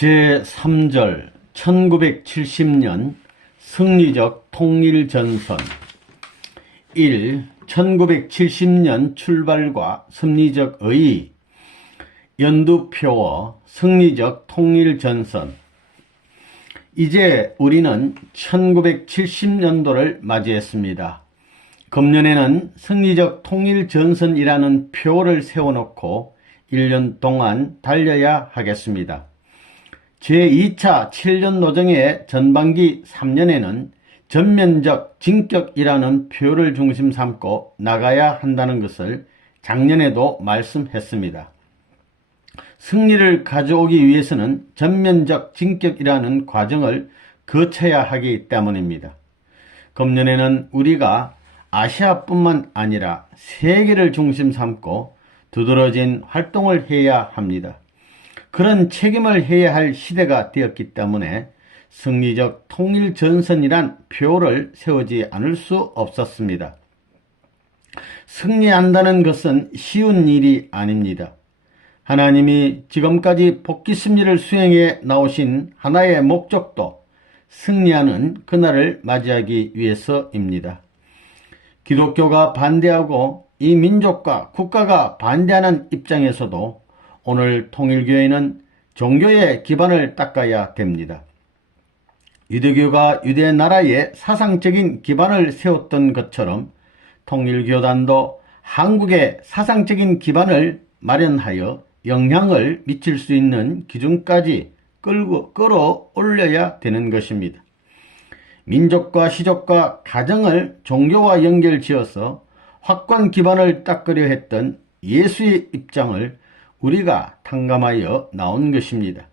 제3절 1970년 승리적 통일전선 1. 1970년 출발과 섭리적 의의 연두표어 승리적 통일전선. 이제 우리는 1970년도를 맞이했습니다. 금년에는 승리적 통일전선이라는 표어를 세워놓고 1년 동안 달려야 하겠습니다. 제2차 7년 노정의 전반기 3년에는 전면적 진격이라는 표를 중심 삼고 나가야 한다는 것을 작년에도 말씀했습니다. 승리를 가져오기 위해서는 전면적 진격이라는 과정을 거쳐야 하기 때문입니다. 금년에는 우리가 아시아뿐만 아니라 세계를 중심 삼고 두드러진 활동을 해야 합니다. 그런 책임을 해야 할 시대가 되었기 때문에 승리적 통일전선이란 표를 세우지 않을 수 없었습니다. 승리한다는 것은 쉬운 일이 아닙니다. 하나님이 지금까지 복귀심리를 수행해 나오신 하나의 목적도 승리하는 그날을 맞이하기 위해서입니다. 기독교가 반대하고 이 민족과 국가가 반대하는 입장에서도 오늘 통일교회는 종교의 기반을 닦아야 됩니다. 유대교가 유대 나라의 사상적인 기반을 세웠던 것처럼 통일교단도 한국의 사상적인 기반을 마련하여 영향을 미칠 수 있는 기준까지 끌어올려야 되는 것입니다. 민족과 시족과 가정을 종교와 연결지어서 확고한 기반을 닦으려 했던 예수의 입장을 우리가 탕감하여 나온 것입니다.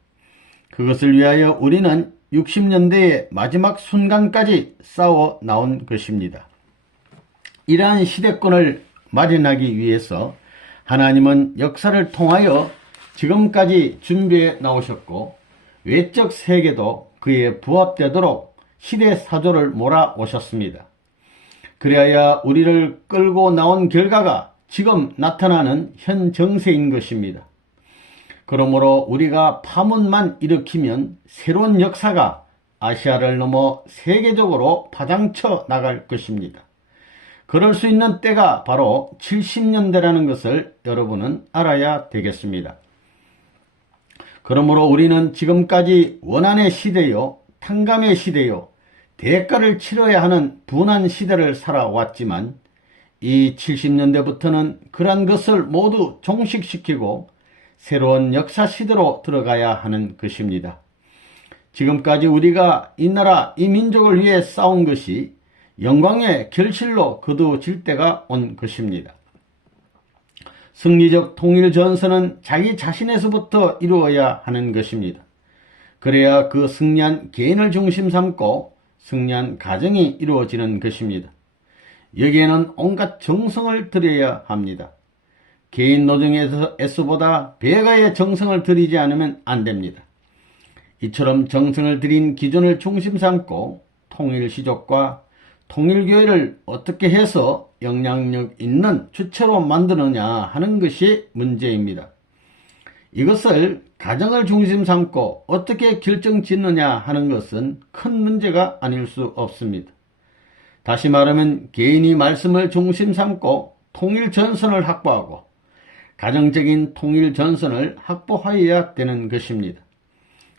그것을 위하여 우리는 60년대의 마지막 순간까지 싸워 나온 것입니다. 이러한 시대권을 마련하기 위해서 하나님은 역사를 통하여 지금까지 준비해 나오셨고 외적 세계도 그에 부합되도록 시대 사조를 몰아오셨습니다. 그래야 우리를 끌고 나온 결과가 지금 나타나는 현 정세인 것입니다. 그러므로 우리가 파문만 일으키면 새로운 역사가 아시아를 넘어 세계적으로 파장쳐 나갈 것입니다. 그럴 수 있는 때가 바로 70년대라는 것을 여러분은 알아야 되겠습니다. 그러므로 우리는 지금까지 원한의 시대요, 탕감의 시대요, 대가를 치러야 하는 분한 시대를 살아왔지만 이 70년대부터는 그러한 것을 모두 종식시키고 새로운 역사 시대로 들어가야 하는 것입니다. 지금까지 우리가 이 나라, 이 민족을 위해 싸운 것이 영광의 결실로 거두어질 때가 온 것입니다. 승리적 통일전선은 자기 자신에서부터 이루어야 하는 것입니다. 그래야 그 승리한 개인을 중심 삼고 승리한 가정이 이루어지는 것입니다. 여기에는 온갖 정성을 들여야 합니다. 개인 노정에서보다 배가의 정성을 들이지 않으면 안 됩니다. 이처럼 정성을 들인 기존을 중심 삼고 통일시족과 통일교회를 어떻게 해서 영향력 있는 주체로 만드느냐 하는 것이 문제입니다. 이것을 가정을 중심 삼고 어떻게 결정짓느냐 하는 것은 큰 문제가 아닐 수 없습니다. 다시 말하면 개인이 말씀을 중심 삼고 통일전선을 확보하고 가정적인 통일전선을 확보하여야 되는 것입니다.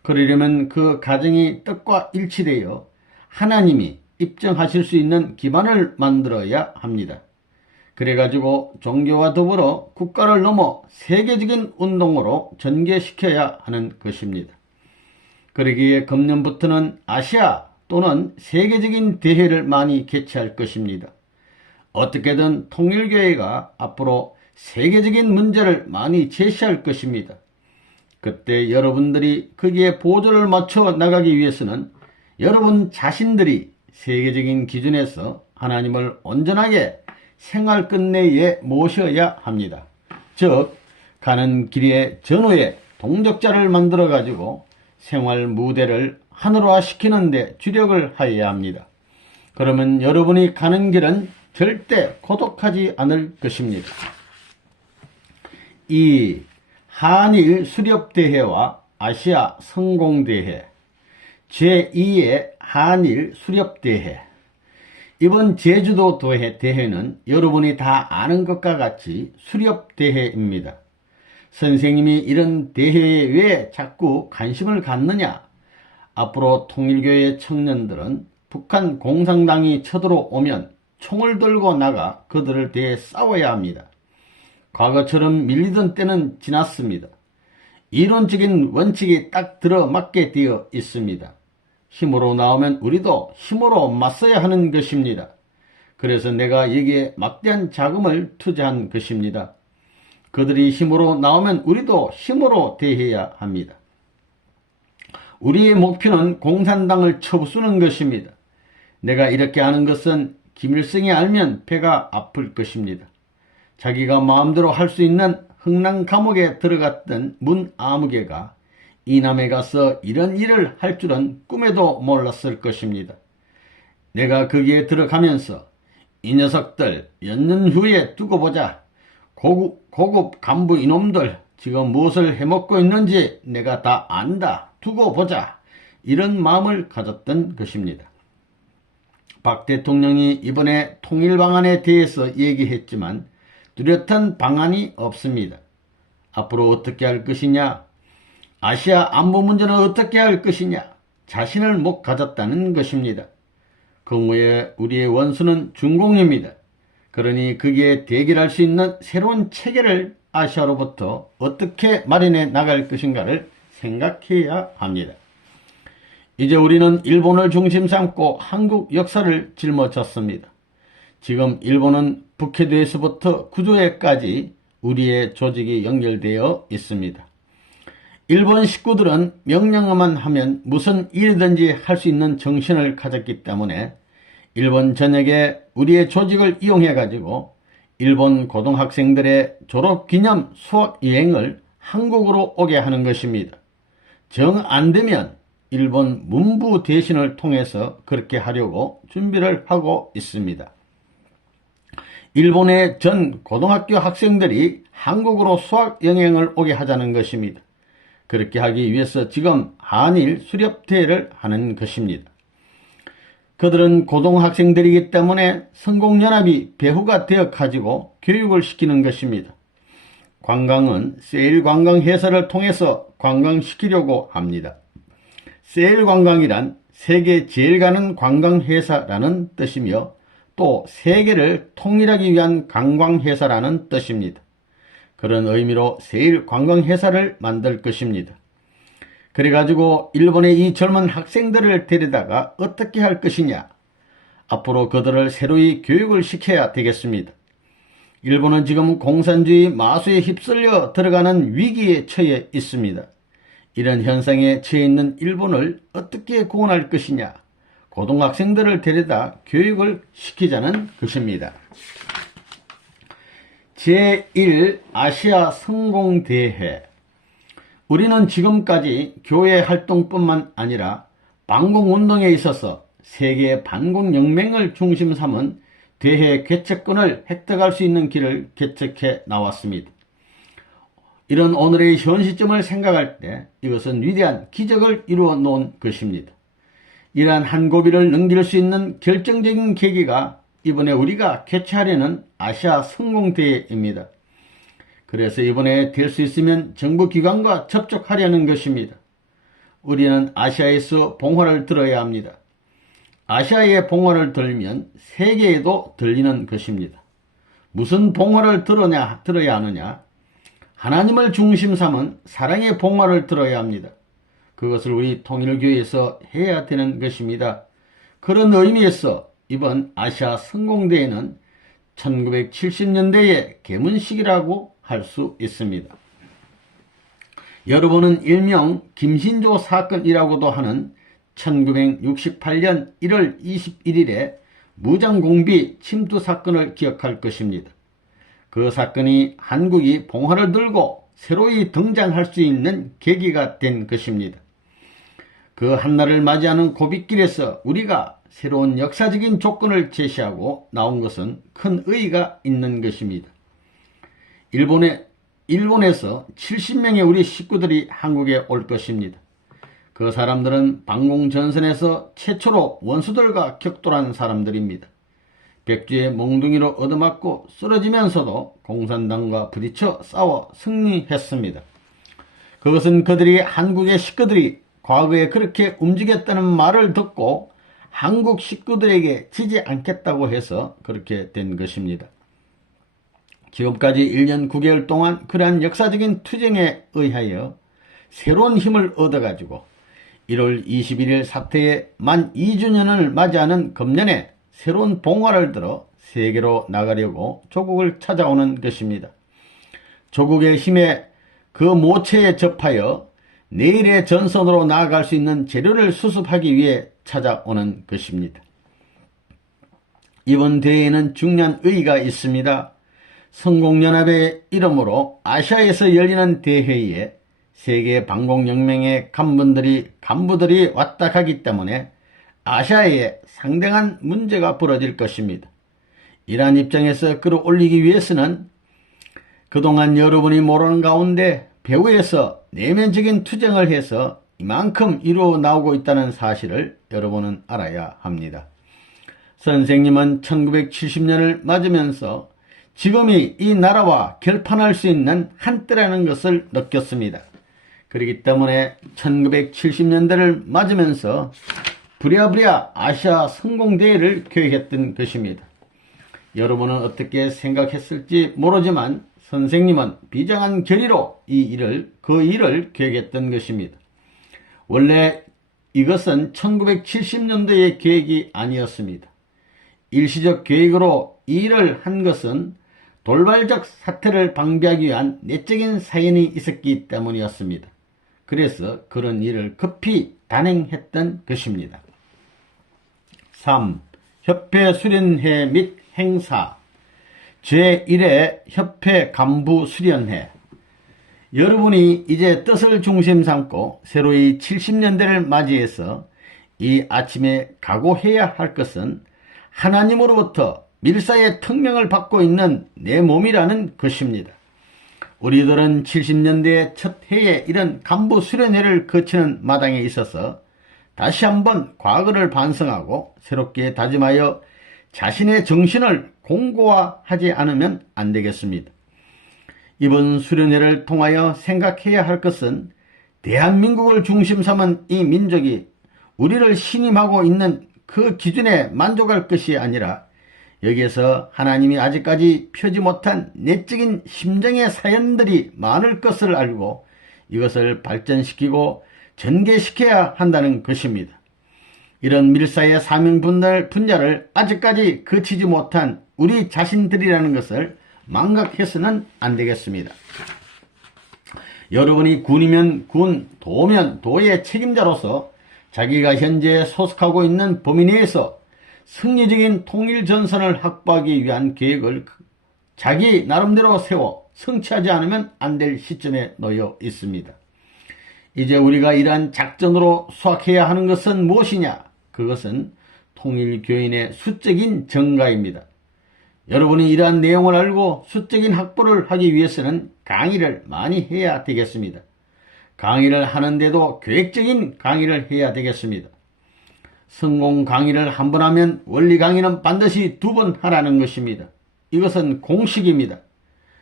그러려면 그 가정이 뜻과 일치되어 하나님이 입증하실 수 있는 기반을 만들어야 합니다. 그래가지고 종교와 더불어 국가를 넘어 세계적인 운동으로 전개시켜야 하는 것입니다. 그러기에 금년부터는 아시아 또는 세계적인 대회를 많이 개최할 것입니다. 어떻게든 통일교회가 앞으로 세계적인 문제를 많이 제시할 것입니다. 그때 여러분들이 거기에 보조를 맞춰 나가기 위해서는 여러분 자신들이 세계적인 기준에서 하나님을 온전하게 생활 끝내에 모셔야 합니다. 즉 가는 길에 전후에 동력자를 만들어 가지고 생활 무대를 하늘화시키는 데 주력을 하여야 합니다. 그러면 여러분이 가는 길은 절대 고독하지 않을 것입니다. 이 한일 수렵대회와 아시아 성공대회, 제2의 한일 수렵대회. 이번 제주도 대회는 여러분이 다 아는 것과 같이 수렵대회입니다. 선생님이 이런 대회에 왜 자꾸 관심을 갖느냐? 앞으로 통일교의 청년들은 북한 공산당이 쳐들어오면 총을 들고 나가 그들을 대해 싸워야 합니다. 과거처럼 밀리던 때는 지났습니다. 이론적인 원칙이 딱 들어맞게 되어 있습니다. 힘으로 나오면 우리도 힘으로 맞서야 하는 것입니다. 그래서 내가 여기에 막대한 자금을 투자한 것입니다. 그들이 힘으로 나오면 우리도 힘으로 대해야 합니다. 우리의 목표는 공산당을 쳐부수는 것입니다. 내가 이렇게 하는 것은 김일성이 알면 배가 아플 것입니다. 자기가 마음대로 할 수 있는 흥남 감옥에 들어갔던 문아무개가 이남에 가서 이런 일을 할 줄은 꿈에도 몰랐을 것입니다. 내가 거기에 들어가면서 이 녀석들 몇 년 후에 두고 보자. 고급 간부 이놈들 지금 무엇을 해먹고 있는지 내가 다 안다. 두고 보자. 이런 마음을 가졌던 것입니다. 박 대통령이 이번에 통일방안에 대해서 얘기했지만 뚜렷한 방안이 없습니다. 앞으로 어떻게 할 것이냐? 아시아 안보 문제는 어떻게 할 것이냐? 자신을 못 가졌다는 것입니다. 그 후에 우리의 원수는 중공입니다. 그러니 거기에 대결할 수 있는 새로운 체계를 아시아로부터 어떻게 마련해 나갈 것인가를 생각해야 합니다. 이제 우리는 일본을 중심 삼고 한국 역사를 짊어졌습니다. 지금 일본은 북해도에서부터 구조에까지 우리의 조직이 연결되어 있습니다. 일본 식구들은 명령어만 하면 무슨 일이든지 할 수 있는 정신을 가졌기 때문에 일본 전역에 우리의 조직을 이용해 가지고 일본 고등학생들의 졸업기념 수학여행을 한국으로 오게 하는 것입니다. 정 안되면 일본 문부 대신을 통해서 그렇게 하려고 준비를 하고 있습니다. 일본의 전 고등학교 학생들이 한국으로 수학여행을 오게 하자는 것입니다. 그렇게 하기 위해서 지금 한일 수렵대회를 하는 것입니다. 그들은 고등학생들이기 때문에 성공연합이 배후가 되어 가지고 교육을 시키는 것입니다. 관광은 세일관광회사를 통해서 관광시키려고 합니다. 세일관광이란 세계 제일 가는 관광회사라는 뜻이며 또 세계를 통일하기 위한 관광회사라는 뜻입니다. 그런 의미로 세일관광회사를 만들 것입니다. 그래가지고 일본의 이 젊은 학생들을 데려다가 어떻게 할 것이냐? 앞으로 그들을 새로이 교육을 시켜야 되겠습니다. 일본은 지금 공산주의 마수에 휩쓸려 들어가는 위기에 처해 있습니다. 이런 현상에 처해 있는 일본을 어떻게 구원할 것이냐? 고등학생들을 데려다 교육을 시키자는 것입니다. 제1 아시아 성공대회. 우리는 지금까지 교회 활동뿐만 아니라 반공운동에 있어서 세계 반공연맹을 중심 삼은 대회 개최권을 획득할 수 있는 길을 개척해 나왔습니다. 이런 오늘의 현 시점을 생각할 때 이것은 위대한 기적을 이루어 놓은 것입니다. 이러한 한 고비를 넘길 수 있는 결정적인 계기가 이번에 우리가 개최하려는 아시아 성공대회입니다. 그래서 이번에 될 수 있으면 정부기관과 접촉하려는 것입니다. 우리는 아시아에서 봉화를 들어야 합니다. 아시아의 봉화를 들면 세계에도 들리는 것입니다. 무슨 봉화를 들어야 하느냐? 하나님을 중심 삼은 사랑의 봉화를 들어야 합니다. 그것을 우리 통일교회에서 해야 되는 것입니다. 그런 의미에서 이번 아시아 성공대회는 1970년대의 개문식이라고 할 수 있습니다. 여러분은 일명 김신조 사건이라고도 하는 1968년 1월 21일에 무장공비 침투 사건을 기억할 것입니다. 그 사건이 한국이 봉화를 들고 새로이 등장할 수 있는 계기가 된 것입니다. 그 한날을 맞이하는 고빗길에서 우리가 새로운 역사적인 조건을 제시하고 나온 것은 큰 의의가 있는 것입니다. 일본의 일본에서 70명의 우리 식구들이 한국에 올 것입니다. 그 사람들은 방공전선에서 최초로 원수들과 격돌한 사람들입니다. 백주에 몽둥이로 얻어맞고 쓰러지면서도 공산당과 부딪혀 싸워 승리했습니다. 그것은 그들이 한국의 식구들이 과거에 그렇게 움직였다는 말을 듣고 한국 식구들에게 지지 않겠다고 해서 그렇게 된 것입니다. 지금까지 1년 9개월 동안 그러한 역사적인 투쟁에 의하여 새로운 힘을 얻어가지고 1월 21일 사태의 만 2주년을 맞이하는 금년에 새로운 봉화를 들어 세계로 나가려고 조국을 찾아오는 것입니다. 조국의 힘에 그 모체에 접하여 내일의 전선으로 나아갈 수 있는 재료를 수습하기 위해 찾아오는 것입니다. 이번 대회에는 중요한 의의가 있습니다. 성공연합의 이름으로 아시아에서 열리는 대회에 세계 방공연맹의 간부들이 왔다 가기 때문에 아시아에 상당한 문제가 벌어질 것입니다. 이러한 입장에서 끌어올리기 위해서는 그동안 여러분이 모르는 가운데 배후에서 내면적인 투쟁을 해서 이만큼 이루어 나오고 있다는 사실을 여러분은 알아야 합니다. 선생님은 1970년을 맞으면서 지금이 이 나라와 결판할 수 있는 한때라는 것을 느꼈습니다. 그렇기 때문에 1970년대를 맞으면서 부랴부랴 아시아 성공대회를 계획했던 것입니다. 여러분은 어떻게 생각했을지 모르지만 선생님은 비장한 결의로 그 일을 계획했던 것입니다. 원래 이것은 1970년도의 계획이 아니었습니다. 일시적 계획으로 이 일을 한 것은 돌발적 사태를 방지하기 위한 내적인 사연이 있었기 때문이었습니다. 그래서 그런 일을 급히 단행했던 것입니다. 3. 협회 수련회 및 행사 제1회 협회 간부 수련회. 여러분이 이제 뜻을 중심 삼고 새로이 70년대를 맞이해서 이 아침에 각오해야 할 것은 하나님으로부터 밀사의 특명을 받고 있는 내 몸이라는 것입니다. 우리들은 70년대 첫 해에 이런 간부 수련회를 거치는 마당에 있어서 다시 한번 과거를 반성하고 새롭게 다짐하여 자신의 정신을 공고화하지 않으면 안 되겠습니다. 이번 수련회를 통하여 생각해야 할 것은 대한민국을 중심 삼은 이 민족이 우리를 신임하고 있는 그 기준에 만족할 것이 아니라 여기에서 하나님이 아직까지 펴지 못한 내적인 심정의 사연들이 많을 것을 알고 이것을 발전시키고 전개시켜야 한다는 것입니다. 이런 밀사의 사명 분야를 아직까지 거치지 못한 우리 자신들이라는 것을 망각해서는 안 되겠습니다. 여러분이 군이면 군, 도면 도의 책임자로서 자기가 현재 소속하고 있는 범위 내에서 승리적인 통일전선을 확보하기 위한 계획을 자기 나름대로 세워 성취하지 않으면 안 될 시점에 놓여 있습니다. 이제 우리가 이러한 작전으로 수확해야 하는 것은 무엇이냐? 그것은 통일교인의 수적인 증가입니다. 여러분이 이러한 내용을 알고 수적인 확보를 하기 위해서는 강의를 많이 해야 되겠습니다. 강의를 하는데도 계획적인 강의를 해야 되겠습니다. 성공 강의를 한 번 하면 원리 강의는 반드시 2번 하라는 것입니다. 이것은 공식입니다.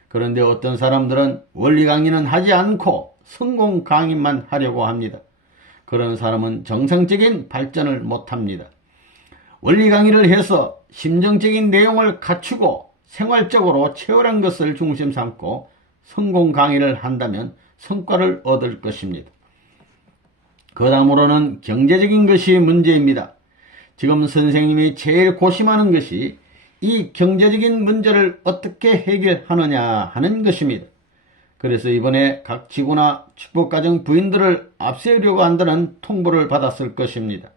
그런데 어떤 사람들은 원리 강의는 하지 않고 성공 강의만 하려고 합니다. 그런 사람은 정상적인 발전을 못합니다. 원리 강의를 해서 심정적인 내용을 갖추고 생활적으로 채월한 것을 중심 삼고 성공 강의를 한다면 성과를 얻을 것입니다. 그 다음으로는 경제적인 것이 문제입니다. 지금 선생님이 제일 고심하는 것이 이 경제적인 문제를 어떻게 해결하느냐 하는 것입니다. 그래서 이번에 각 지구나 축복가정 부인들을 앞세우려고 한다는 통보를 받았을 것입니다.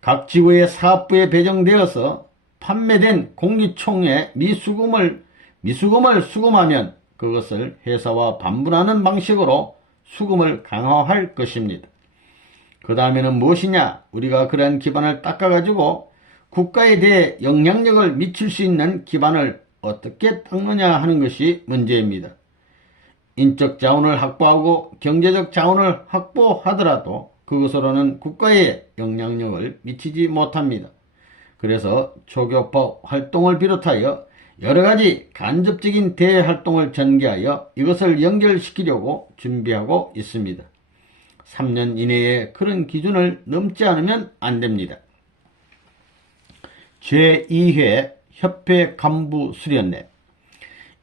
각 지구의 사업부에 배정되어서 판매된 공기총에 미수금을 수금하면 그것을 회사와 반분하는 방식으로 수금을 강화할 것입니다. 그 다음에는 무엇이냐? 우리가 그러한 기반을 닦아가지고 국가에 대해 영향력을 미칠 수 있는 기반을 어떻게 닦느냐 하는 것이 문제입니다. 인적 자원을 확보하고 경제적 자원을 확보하더라도 그것으로는 국가에 영향력을 미치지 못합니다. 그래서 초교파 활동을 비롯하여 여러가지 간접적인 대활동을 전개하여 이것을 연결시키려고 준비하고 있습니다. 3년 이내에 그런 기준을 넘지 않으면 안됩니다. 제2회 협회 간부 수련회.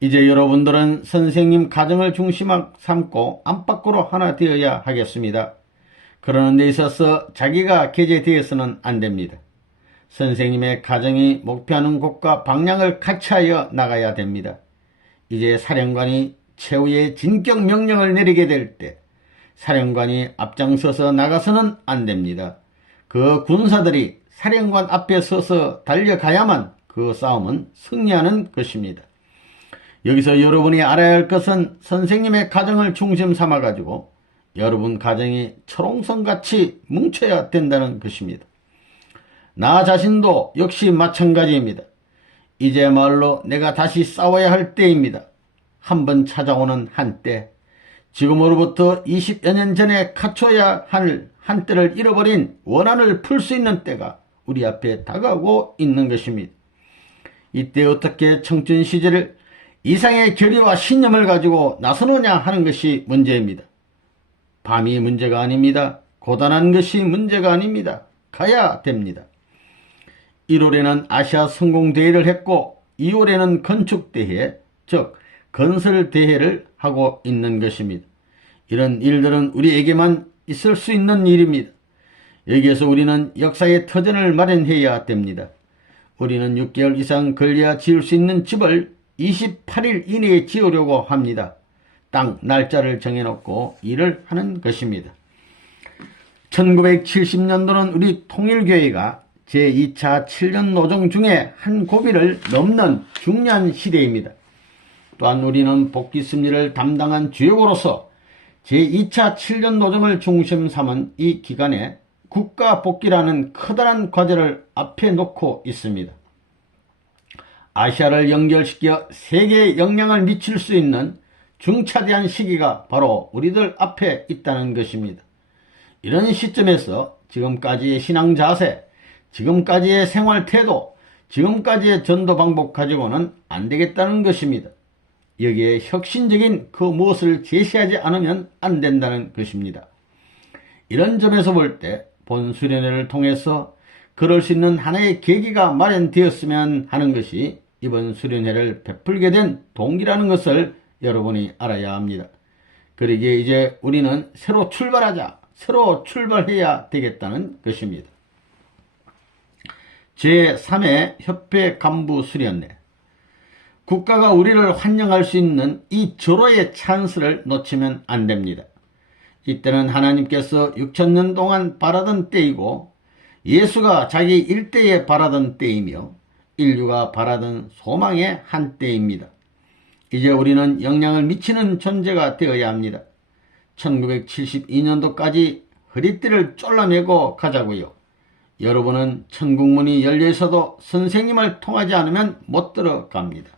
이제 여러분들은 선생님 가정을 중심 삼고 안팎으로 하나 되어야 하겠습니다. 그러는 데 있어서 자기가 게재되어서는 안됩니다. 선생님의 가정이 목표하는 곳과 방향을 같이 하여 나가야 됩니다. 이제 사령관이 최후의 진격 명령을 내리게 될 때 사령관이 앞장서서 나가서는 안됩니다. 그 군사들이 사령관 앞에 서서 달려가야만 그 싸움은 승리하는 것입니다. 여기서 여러분이 알아야 할 것은 선생님의 가정을 중심 삼아가지고 여러분 가정이 철옹성같이 뭉쳐야 된다는 것입니다. 나 자신도 역시 마찬가지입니다. 이제말로 내가 다시 싸워야 할 때입니다. 한번 찾아오는 한때, 지금으로부터 20여 년 전에 갖춰야 할 한때를 잃어버린 원한을 풀 수 있는 때가 우리 앞에 다가오고 있는 것입니다. 이때 어떻게 청춘 시절을 이상의 결의와 신념을 가지고 나서느냐 하는 것이 문제입니다. 밤이 문제가 아닙니다. 고단한 것이 문제가 아닙니다. 가야 됩니다. 1월에는 아시아 성공대회를 했고 2월에는 건축대회, 즉 건설대회를 하고 있는 것입니다. 이런 일들은 우리에게만 있을 수 있는 일입니다. 여기에서 우리는 역사의 터전을 마련해야 됩니다. 우리는 6개월 이상 걸려야 지을 수 있는 집을 28일 이내에 지으려고 합니다. 땅 날짜를 정해놓고 일을 하는 것입니다. 1970년도는 우리 통일교회가 제2차 7년 노정 중에 한 고비를 넘는 중요한 시대입니다. 또한 우리는 복귀 승리를 담당한 주역으로서 제2차 7년 노정을 중심 삼은 이 기간에 국가 복귀라는 커다란 과제를 앞에 놓고 있습니다. 아시아를 연결시켜 세계에 영향을 미칠 수 있는 중차대한 시기가 바로 우리들 앞에 있다는 것입니다. 이런 시점에서 지금까지의 신앙 자세, 지금까지의 생활 태도, 지금까지의 전도 방법 가지고는 안 되겠다는 것입니다. 여기에 혁신적인 그 무엇을 제시하지 않으면 안 된다는 것입니다. 이런 점에서 볼 때 본 수련회를 통해서 그럴 수 있는 하나의 계기가 마련되었으면 하는 것이 이번 수련회를 베풀게 된 동기라는 것을 여러분이 알아야 합니다. 그러기에 이제 우리는 새로 출발하자, 새로 출발해야 되겠다는 것입니다. 제3회 협회 간부 수련회. 국가가 우리를 환영할 수 있는 이 절호의 찬스를 놓치면 안 됩니다. 이때는 하나님께서 6천년 동안 바라던 때이고 예수가 자기 일대에 바라던 때이며 인류가 바라던 소망의 한때입니다. 이제 우리는 영향을 미치는 존재가 되어야 합니다. 1972년도까지 허리띠를 졸라매고 가자고요. 여러분은 천국문이 열려있어도 선생님을 통하지 않으면 못 들어갑니다.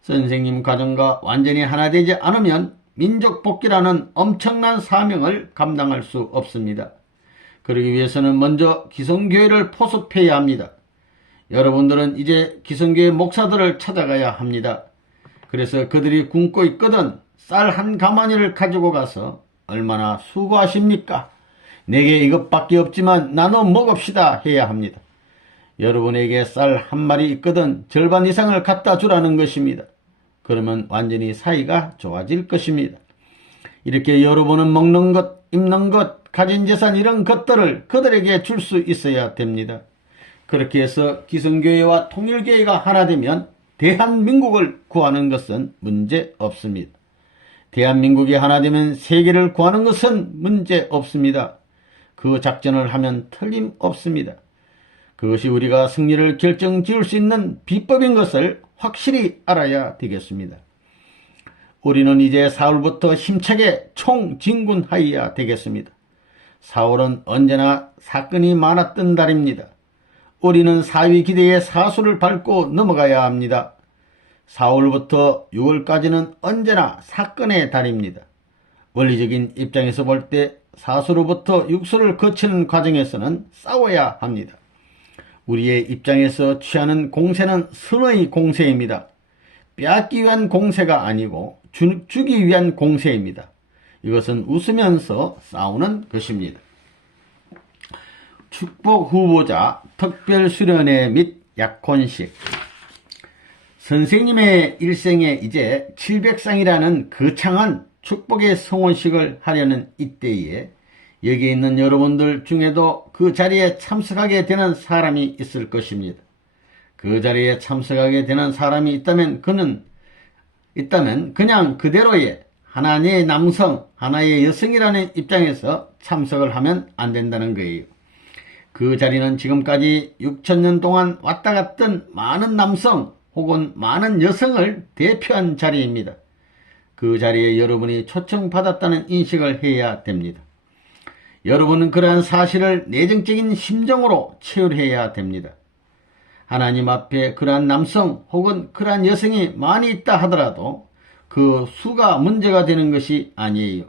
선생님 가정과 완전히 하나 되지 않으면 민족 복귀라는 엄청난 사명을 감당할 수 없습니다. 그러기 위해서는 먼저 기성교회를 포섭해야 합니다. 여러분들은 이제 기성교회 목사들을 찾아가야 합니다. 그래서 그들이 굶고 있거든 쌀 한 가마니를 가지고 가서 얼마나 수고하십니까? 내게 이것밖에 없지만 나눠 먹읍시다 해야 합니다. 여러분에게 쌀 한 마리 있거든 절반 이상을 갖다 주라는 것입니다. 그러면 완전히 사이가 좋아질 것입니다. 이렇게 여러분은 먹는 것, 입는 것, 가진 재산 이런 것들을 그들에게 줄 수 있어야 됩니다. 그렇게 해서 기성교회와 통일교회가 하나 되면 대한민국을 구하는 것은 문제 없습니다. 대한민국이 하나 되면 세계를 구하는 것은 문제 없습니다. 그 작전을 하면 틀림없습니다. 그것이 우리가 승리를 결정지을 수 있는 비법인 것을 확실히 알아야 되겠습니다. 우리는 이제 4월부터 힘차게 총진군하여야 되겠습니다. 4월은 언제나 사건이 많았던 달입니다. 우리는 사위 기대의 사수를 밟고 넘어가야 합니다. 4월부터 6월까지는 언제나 사건의 달입니다. 원리적인 입장에서 볼 때 사수로부터 육수를 거치는 과정에서는 싸워야 합니다. 우리의 입장에서 취하는 공세는 선의 공세입니다. 빼앗기 위한 공세가 아니고 주기 위한 공세입니다. 이것은 웃으면서 싸우는 것입니다. 축복 후보자 특별수련회 및 약혼식. 선생님의 일생에 이제 700상이라는 거창한 축복의 성혼식을 하려는 이때에 여기 있는 여러분들 중에도 그 자리에 참석하게 되는 사람이 있을 것입니다. 그 자리에 참석하게 되는 사람이 있다면 그냥 그대로의 하나의 남성, 하나의 여성이라는 입장에서 참석을 하면 안 된다는 거예요. 그 자리는 지금까지 6천년 동안 왔다 갔던 많은 남성 혹은 많은 여성을 대표한 자리입니다. 그 자리에 여러분이 초청받았다는 인식을 해야 됩니다. 여러분은 그러한 사실을 내정적인 심정으로 체휼해야 됩니다. 하나님 앞에 그러한 남성 혹은 그러한 여성이 많이 있다 하더라도 그 수가 문제가 되는 것이 아니에요.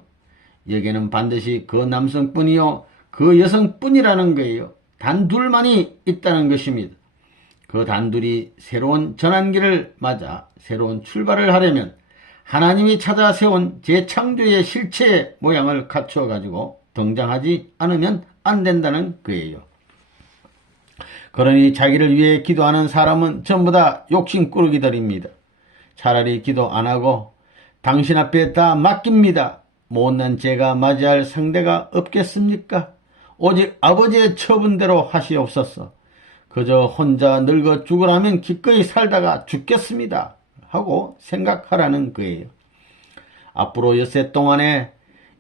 여기에는 반드시 그 남성뿐이요 그 여성뿐이라는 거예요. 단둘만이 있다는 것입니다. 그 단둘이 새로운 전환기를 맞아 새로운 출발을 하려면 하나님이 찾아 세운 재창조의 실체의 모양을 갖추어 가지고 등장하지 않으면 안 된다는 거예요. 그러니 자기를 위해 기도하는 사람은 전부 다 욕심꾸러기들입니다. 차라리 기도 안 하고 당신 앞에 다 맡깁니다. 못난 제가 맞이할 상대가 없겠습니까? 오직 아버지의 처분대로 하시옵소서. 그저 혼자 늙어 죽으라면 기꺼이 살다가 죽겠습니다. 하고 생각하라는 거예요. 앞으로 엿새 동안에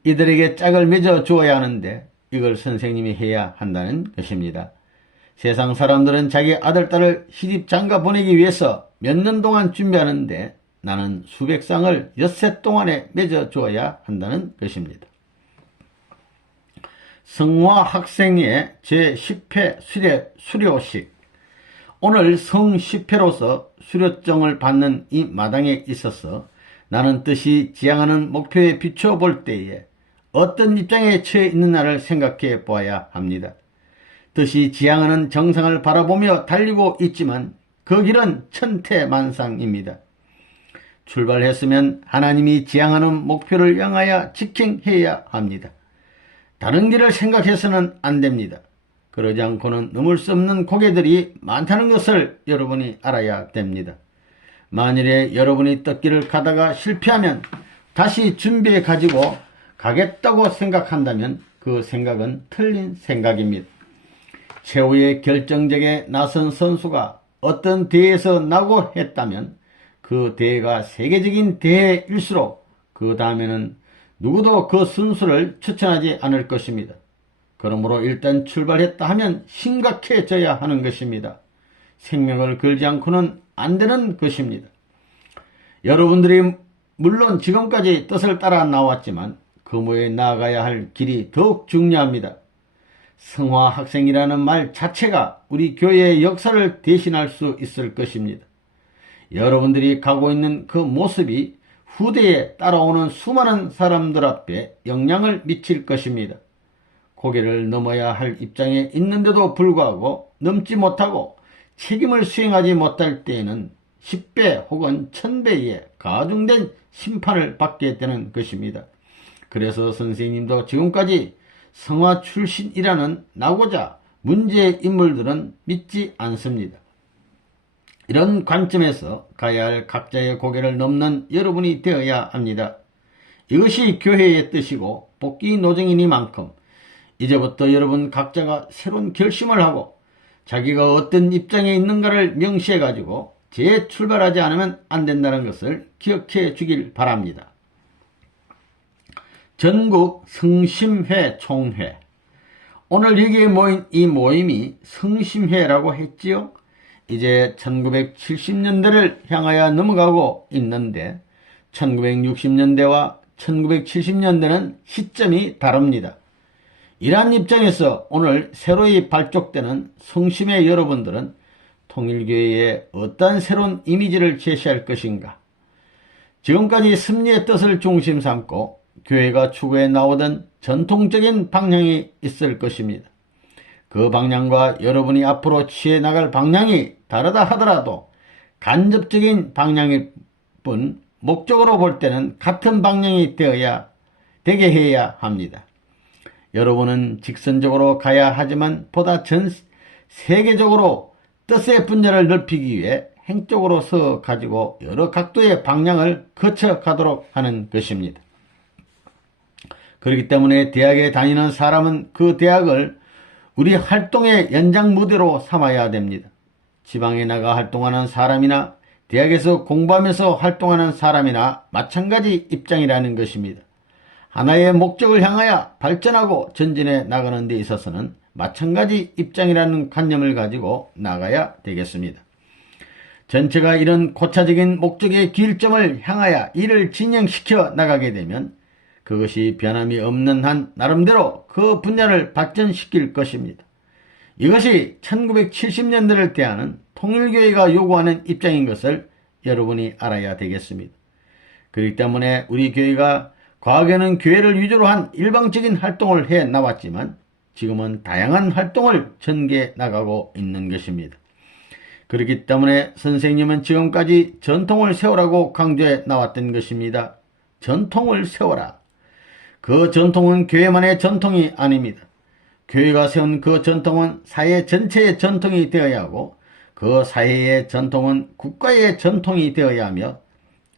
이들에게 짝을 맺어 주어야 하는데 이걸 선생님이 해야 한다는 것입니다. 세상 사람들은 자기 아들, 딸을 시집 장가 보내기 위해서 몇 년 동안 준비하는데 나는 수백 쌍을 엿새 동안에 맺어 주어야 한다는 것입니다. 성화학생의 제10회 수료식. 오늘 성10회로서 수료증을 받는 이 마당에 있어서 나는 뜻이 지향하는 목표에 비춰 볼 때에 어떤 입장에 처해 있느냐를 생각해 보아야 합니다. 뜻이 지향하는 정상을 바라보며 달리고 있지만 그 길은 천태만상입니다. 출발했으면 하나님이 지향하는 목표를 향하여 직행해야 합니다. 다른 길을 생각해서는 안 됩니다. 그러지 않고는 넘을 수 없는 고개들이 많다는 것을 여러분이 알아야 됩니다. 만일에 여러분이 떴길을 가다가 실패하면 다시 준비해 가지고 가겠다고 생각한다면 그 생각은 틀린 생각입니다. 최후의 결정적에 나선 선수가 어떤 대회에서 나고 했다면 그 대회가 세계적인 대회일수록 그 다음에는 누구도 그 선수를 추천하지 않을 것입니다. 그러므로 일단 출발했다 하면 심각해져야 하는 것입니다. 생명을 걸지 않고는 안 되는 것입니다. 여러분들이 물론 지금까지 뜻을 따라 나왔지만 그무에 나아가야 할 길이 더욱 중요합니다. 성화학생이라는 말 자체가 우리 교회의 역사를 대신할 수 있을 것입니다. 여러분들이 가고 있는 그 모습이 후대에 따라오는 수많은 사람들 앞에 영향을 미칠 것입니다. 고개를 넘어야 할 입장에 있는데도 불구하고 넘지 못하고 책임을 수행하지 못할 때에는 10배 혹은 1000배의 가중된 심판을 받게 되는 것입니다. 그래서 선생님도 지금까지 성화 출신이라는 나고자 문제의 인물들은 믿지 않습니다. 이런 관점에서 가야 할 각자의 고개를 넘는 여러분이 되어야 합니다. 이것이 교회의 뜻이고 복귀 노정이니만큼 이제부터 여러분 각자가 새로운 결심을 하고 자기가 어떤 입장에 있는가를 명시해 가지고 재출발하지 않으면 안 된다는 것을 기억해 주길 바랍니다. 전국 성심회 총회. 오늘 여기에 모인 이 모임이 성심회라고 했지요. 이제 1970년대를 향하여 넘어가고 있는데 1960년대와 1970년대는 시점이 다릅니다. 이러한 입장에서 오늘 새로이 발족되는 성심회 여러분들은 통일교회에 어떠한 새로운 이미지를 제시할 것인가? 지금까지 섭리의 뜻을 중심 삼고 교회가 추구해 나오던 전통적인 방향이 있을 것입니다. 그 방향과 여러분이 앞으로 취해 나갈 방향이 다르다 하더라도 간접적인 방향일 뿐 목적으로 볼 때는 같은 방향이 되게 해야 합니다. 여러분은 직선적으로 가야 하지만 보다 전 세계적으로 뜻의 분야를 넓히기 위해 행적으로서 가지고 여러 각도의 방향을 거쳐가도록 하는 것입니다. 그렇기 때문에 대학에 다니는 사람은 그 대학을 우리 활동의 연장 무대로 삼아야 됩니다. 지방에 나가 활동하는 사람이나 대학에서 공부하면서 활동하는 사람이나 마찬가지 입장이라는 것입니다. 하나의 목적을 향하여 발전하고 전진해 나가는 데 있어서는 마찬가지 입장이라는 관념을 가지고 나가야 되겠습니다. 전체가 이런 고차적인 목적의 기일점을 향하여 이를 진행시켜 나가게 되면 그것이 변함이 없는 한 나름대로 그 분야를 발전시킬 것입니다. 이것이 1970년대를 대하는 통일교회가 요구하는 입장인 것을 여러분이 알아야 되겠습니다. 그렇기 때문에 우리 교회가 과거에는 교회를 위주로 한 일방적인 활동을 해 나왔지만 지금은 다양한 활동을 전개해 나가고 있는 것입니다. 그렇기 때문에 선생님은 지금까지 전통을 세우라고 강조해 나왔던 것입니다. 전통을 세워라. 그 전통은 교회만의 전통이 아닙니다. 교회가 세운 그 전통은 사회 전체의 전통이 되어야 하고 그 사회의 전통은 국가의 전통이 되어야 하며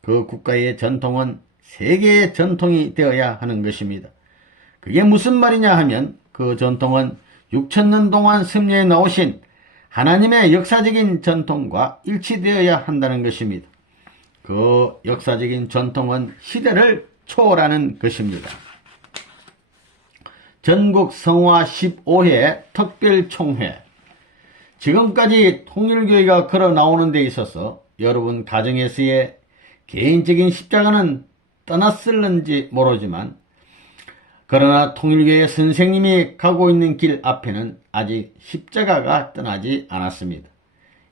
그 국가의 전통은 세계의 전통이 되어야 하는 것입니다. 그게 무슨 말이냐 하면 그 전통은 6천년 동안 섭리해 나오신 하나님의 역사적인 전통과 일치되어야 한다는 것입니다. 그 역사적인 전통은 시대를 초월하는 것입니다. 전국 성화 15회 특별총회. 지금까지 통일교회가 걸어 나오는 데 있어서 여러분 가정에서의 개인적인 십자가는 떠났을는지 모르지만 그러나 통일교회 선생님이 가고 있는 길 앞에는 아직 십자가가 떠나지 않았습니다.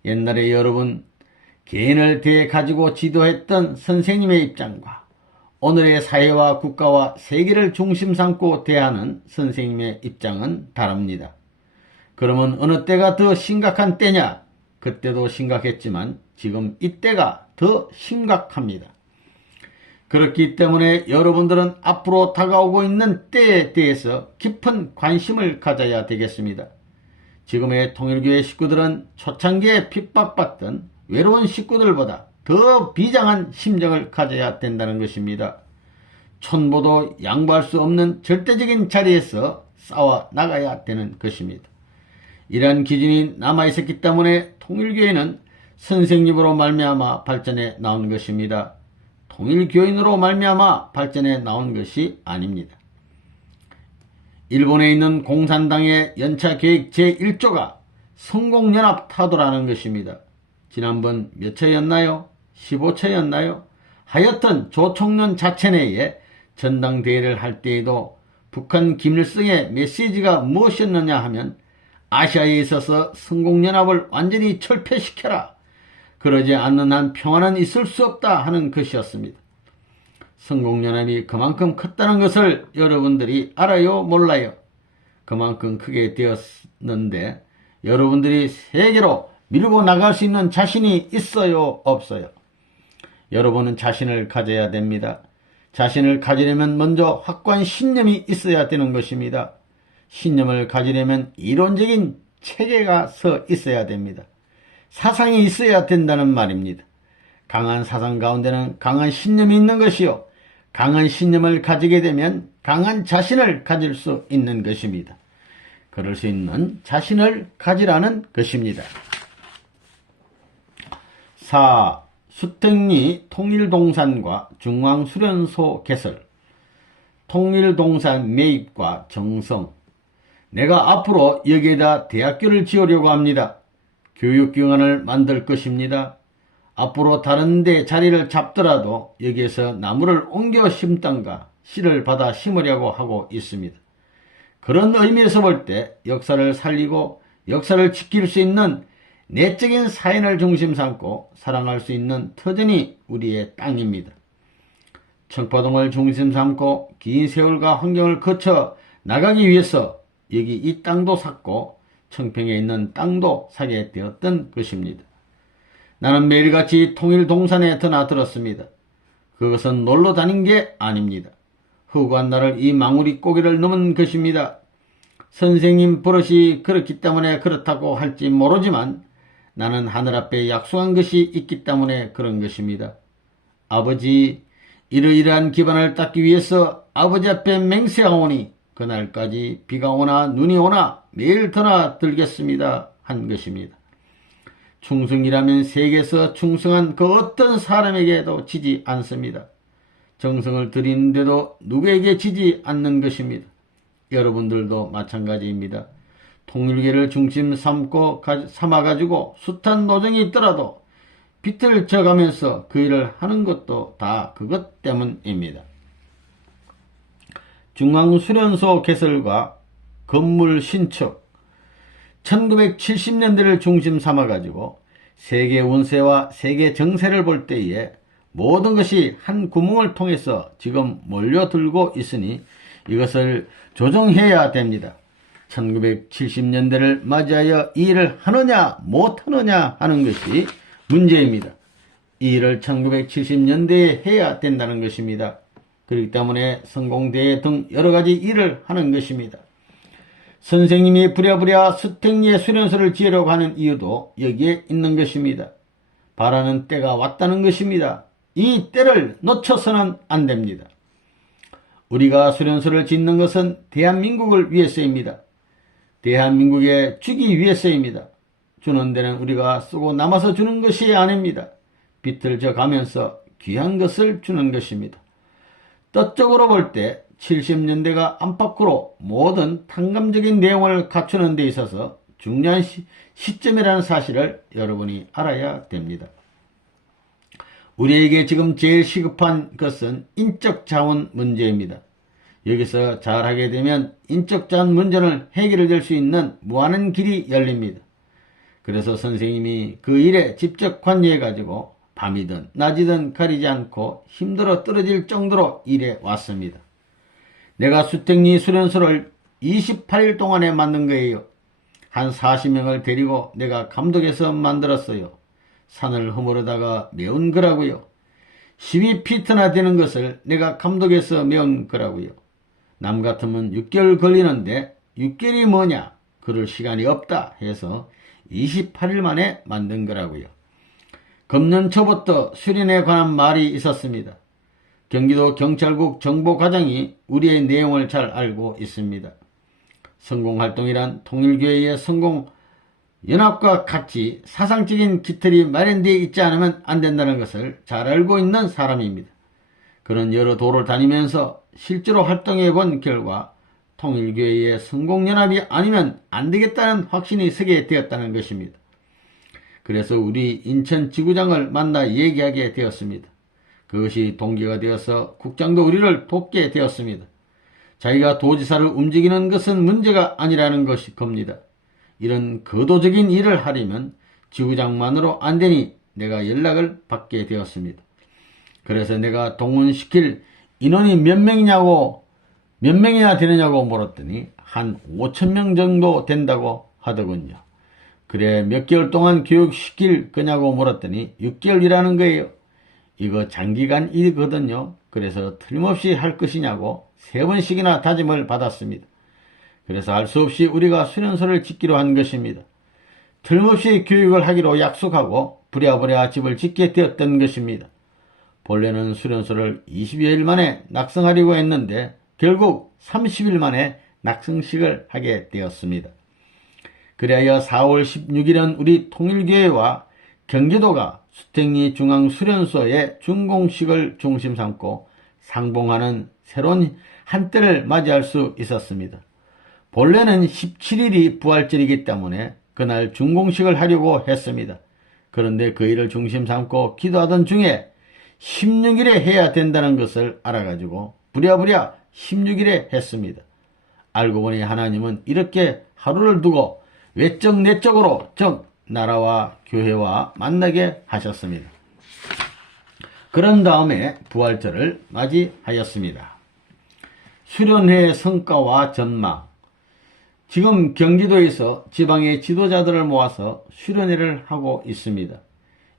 옛날에 여러분 개인을 대해 가지고 지도했던 선생님의 입장과 오늘의 사회와 국가와 세계를 중심 삼고 대하는 선생님의 입장은 다릅니다. 그러면 어느 때가 더 심각한 때냐? 그때도 심각했지만 지금 이때가 더 심각합니다. 그렇기 때문에 여러분들은 앞으로 다가오고 있는 때에 대해서 깊은 관심을 가져야 되겠습니다. 지금의 통일교회 식구들은 초창기에 핍박받던 외로운 식구들보다 더 비장한 심정을 가져야 된다는 것입니다. 촌보도 양보할 수 없는 절대적인 자리에서 싸워 나가야 되는 것입니다. 이러한 기준이 남아있었기 때문에 통일교회는 선생님으로 말미암아 발전해 나온 것입니다. 통일교인으로 말미암아 발전해 나온 것이 아닙니다. 일본에 있는 공산당의 연차계획 제1조가 성공연합 타도라는 것입니다. 지난번 몇 차였나요? 15차였나요? 하여튼 조총련 자체내에 전당대회를 할 때에도 북한 김일성의 메시지가 무엇이었느냐 하면 아시아에 있어서 성공연합을 완전히 철폐시켜라. 그러지 않는 한 평화는 있을 수 없다 하는 것이었습니다. 성공연합이 그만큼 컸다는 것을 여러분들이 알아요? 몰라요? 그만큼 크게 되었는데 여러분들이 세계로 밀고 나갈 수 있는 자신이 있어요? 없어요? 여러분은 자신을 가져야 됩니다. 자신을 가지려면 먼저 확고한 신념이 있어야 되는 것입니다. 신념을 가지려면 이론적인 체계가 서 있어야 됩니다. 사상이 있어야 된다는 말입니다. 강한 사상 가운데는 강한 신념이 있는 것이요. 강한 신념을 가지게 되면 강한 자신을 가질 수 있는 것입니다. 그럴 수 있는 자신을 가지라는 것입니다. 4. 수택리 통일동산과 중앙수련소 개설. 통일동산 매입과 정성. 내가 앞으로 여기에다 대학교를 지으려고 합니다. 교육기관을 만들 것입니다. 앞으로 다른 데 자리를 잡더라도 여기에서 나무를 옮겨 심던가 씨를 받아 심으려고 하고 있습니다. 그런 의미에서 볼 때 역사를 살리고 역사를 지킬 수 있는 내적인 사인을 중심 삼고 사랑할 수 있는 터전이 우리의 땅입니다. 청포동을 중심 삼고 긴 세월과 환경을 거쳐 나가기 위해서 여기 이 땅도 샀고 청평에 있는 땅도 사게 되었던 것입니다. 나는 매일같이 통일동산에 드나들었습니다. 그것은 놀러 다닌 게 아닙니다. 허구한 나를 이 망우리 고개를 넘은 것입니다. 선생님 버릇이 그렇기 때문에 그렇다고 할지 모르지만 나는 하늘 앞에 약속한 것이 있기 때문에 그런 것입니다. 아버지, 이러이러한 기반을 닦기 위해서 아버지 앞에 맹세하오니 그날까지 비가 오나 눈이 오나 매일 드나들겠습니다 한 것입니다. 충성이라면 세계에서 충성한 그 어떤 사람에게도 지지 않습니다. 정성을 들이는데도 누구에게 지지 않는 것입니다. 여러분들도 마찬가지입니다. 통일계를 중심 삼아가지고 숱한 노정이 있더라도 빛을 져가면서 그 일을 하는 것도 다 그것 때문입니다. 중앙수련소 개설과 건물 신축, 1970년대를 중심 삼아가지고 세계 운세와 세계 정세를 볼 때에 모든 것이 한 구멍을 통해서 지금 몰려들고 있으니 이것을 조정해야 됩니다. 1970년대를 맞이하여 이 일을 하느냐 못하느냐 하는 것이 문제입니다. 이 일을 1970년대에 해야 된다는 것입니다. 그렇기 때문에 성공대회 등 여러가지 일을 하는 것입니다. 선생님이 부랴부랴 수택리에 수련소를 지으려고 하는 이유도 여기에 있는 것입니다. 바라는 때가 왔다는 것입니다. 이 때를 놓쳐서는 안 됩니다. 우리가 수련소를 짓는 것은 대한민국을 위해서입니다. 대한민국에 주기 위해서입니다. 주는 데는 우리가 쓰고 남아서 주는 것이 아닙니다. 빛을 져가면서 귀한 것을 주는 것입니다. 뜻적으로 볼 때 70년대가 안팎으로 모든 탕감적인 내용을 갖추는 데 있어서 중요한 시점이라는 사실을 여러분이 알아야 됩니다. 우리에게 지금 제일 시급한 것은 인적 자원 문제입니다. 여기서 잘하게 되면 인적 자원 문제를 해결될 수 있는 무한한 길이 열립니다. 그래서 선생님이 그 일에 직접 관여해가지고 밤이든 낮이든 가리지 않고 힘들어 떨어질 정도로 일해 왔습니다. 내가 수택리 수련소를 28일 동안에 만든 거예요. 한 40명을 데리고 내가 감독해서 만들었어요. 산을 허물어다가 메운 거라고요. 12피트나 되는 것을 내가 감독해서 메운 거라고요. 남 같으면 6개월 걸리는데 6개월이 뭐냐? 그럴 시간이 없다 해서 28일 만에 만든 거라고요. 금년 초부터 수련에 관한 말이 있었습니다. 경기도 경찰국 정보과장이 우리의 내용을 잘 알고 있습니다. 성공활동이란 통일교회의 성공연합과 같이 사상적인 깃털이 마련되어 있지 않으면 안 된다는 것을 잘 알고 있는 사람입니다. 그런 여러 도를 다니면서 실제로 활동해 본 결과 통일교회의 성공연합이 아니면 안 되겠다는 확신이 서게 되었다는 것입니다. 그래서 우리 인천지구장을 만나 얘기하게 되었습니다. 그것이 동기가 되어서 국장도 우리를 돕게 되었습니다. 자기가 도지사를 움직이는 것은 문제가 아니라는 것이 겁니다. 이런 거도적인 일을 하려면 지구장만으로 안 되니 내가 연락을 받게 되었습니다. 그래서 내가 동원시킬 인원이 몇 명이나 되느냐고 물었더니 한 5,000명 정도 된다고 하더군요. 그래 몇 개월 동안 교육시킬 거냐고 물었더니 6개월이라는 거예요. 이거 장기간 일이거든요. 그래서 틀림없이 할 것이냐고 3번씩이나 다짐을 받았습니다. 그래서 할 수 없이 우리가 수련소를 짓기로 한 것입니다. 틀림없이 교육을 하기로 약속하고 부랴부랴 집을 짓게 되었던 것입니다. 본래는 수련소를 20여일 만에 낙성하려고 했는데 결국 30일 만에 낙성식을 하게 되었습니다. 그리하여 4월 16일은 우리 통일교회와 경기도가 수택리 중앙수련소의 준공식을 중심 삼고 상봉하는 새로운 한때를 맞이할 수 있었습니다. 본래는 17일이 부활절이기 때문에 그날 준공식을 하려고 했습니다. 그런데 그 일을 중심 삼고 기도하던 중에 16일에 해야 된다는 것을 알아가지고 부랴부랴 16일에 했습니다. 알고 보니 하나님은 이렇게 하루를 두고 외적 내적으로 즉 나라와 교회와 만나게 하셨습니다. 그런 다음에 부활절을 맞이하였습니다. 수련회의 성과와 전망. 지금 경기도에서 지방의 지도자들을 모아서 수련회를 하고 있습니다.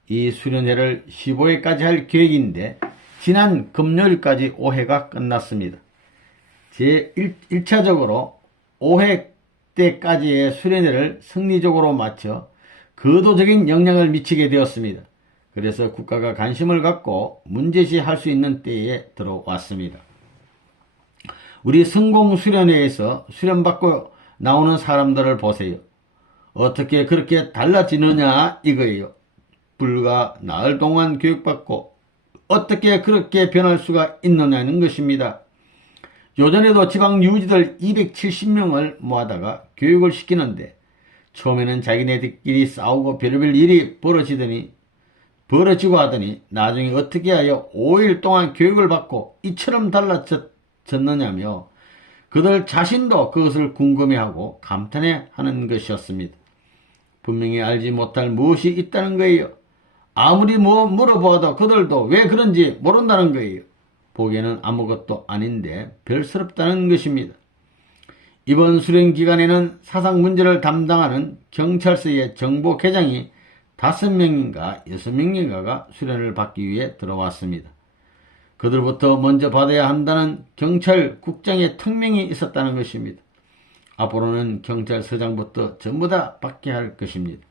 이 수련회를 15회까지 할 계획인데 지난 금요일까지 5회가 끝났습니다. 제1차적으로 5회 때까지의 수련회를 승리적으로 마쳐 거도적인 영향을 미치게 되었습니다. 그래서 국가가 관심을 갖고 문제시할 수 있는 때에 들어왔습니다. 우리 성공수련회에서 수련받고 나오는 사람들을 보세요. 어떻게 그렇게 달라지느냐 이거예요. 불과 나흘 동안 교육받고 어떻게 그렇게 변할 수가 있느냐는 것입니다. 요전에도 지방 유지들 270명을 모아다가 교육을 시키는데 처음에는 자기네들끼리 싸우고 별별 일이 벌어지고 하더니 나중에 어떻게 하여 5일 동안 교육을 받고 이처럼 달라졌느냐며 그들 자신도 그것을 궁금해하고 감탄해하는 것이었습니다. 분명히 알지 못할 무엇이 있다는 거예요. 아무리 물어보아도 그들도 왜 그런지 모른다는 거예요. 보기에는 아무것도 아닌데 별스럽다는 것입니다. 이번 수련 기간에는 사상 문제를 담당하는 경찰서의 정보계장이 5명인가 6명인가가 수련을 받기 위해 들어왔습니다. 그들부터 먼저 받아야 한다는 경찰국장의 특명이 있었다는 것입니다. 앞으로는 경찰서장부터 전부 다 받게 할 것입니다.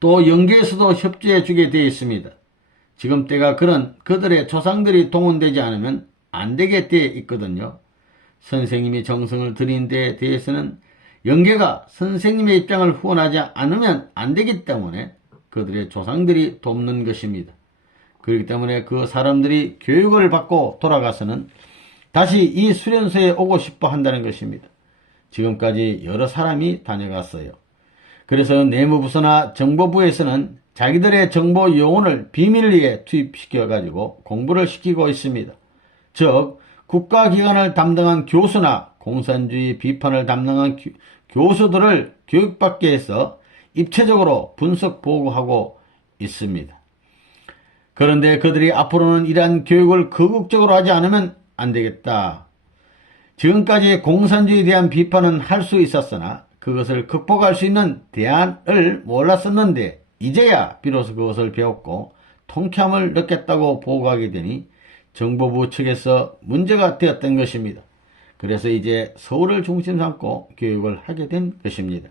또 영계에서도 협조해 주게 되어 있습니다. 지금 때가 그들의 조상들이 동원되지 않으면 안 되게 되어 있거든요. 선생님이 정성을 들인 데에 대해서는 영계가 선생님의 입장을 후원하지 않으면 안 되기 때문에 그들의 조상들이 돕는 것입니다. 그렇기 때문에 그 사람들이 교육을 받고 돌아가서는 다시 이 수련소에 오고 싶어 한다는 것입니다. 지금까지 여러 사람이 다녀갔어요. 그래서 내무부서나 정보부에서는 자기들의 정보 요원을 비밀리에 투입시켜가지고 공부를 시키고 있습니다. 즉 국가기관을 담당한 교수나 공산주의 비판을 담당한 교수들을 교육받게 해서 입체적으로 분석 보고하고 있습니다. 그런데 그들이 앞으로는 이러한 교육을 거국적으로 하지 않으면 안 되겠다. 지금까지 공산주의에 대한 비판은 할 수 있었으나 그것을 극복할 수 있는 대안을 몰랐었는데 이제야 비로소 그것을 배웠고 통쾌함을 느꼈다고 보고하게 되니 정보부 측에서 문제가 되었던 것입니다. 그래서 이제 서울을 중심 삼고 교육을 하게 된 것입니다.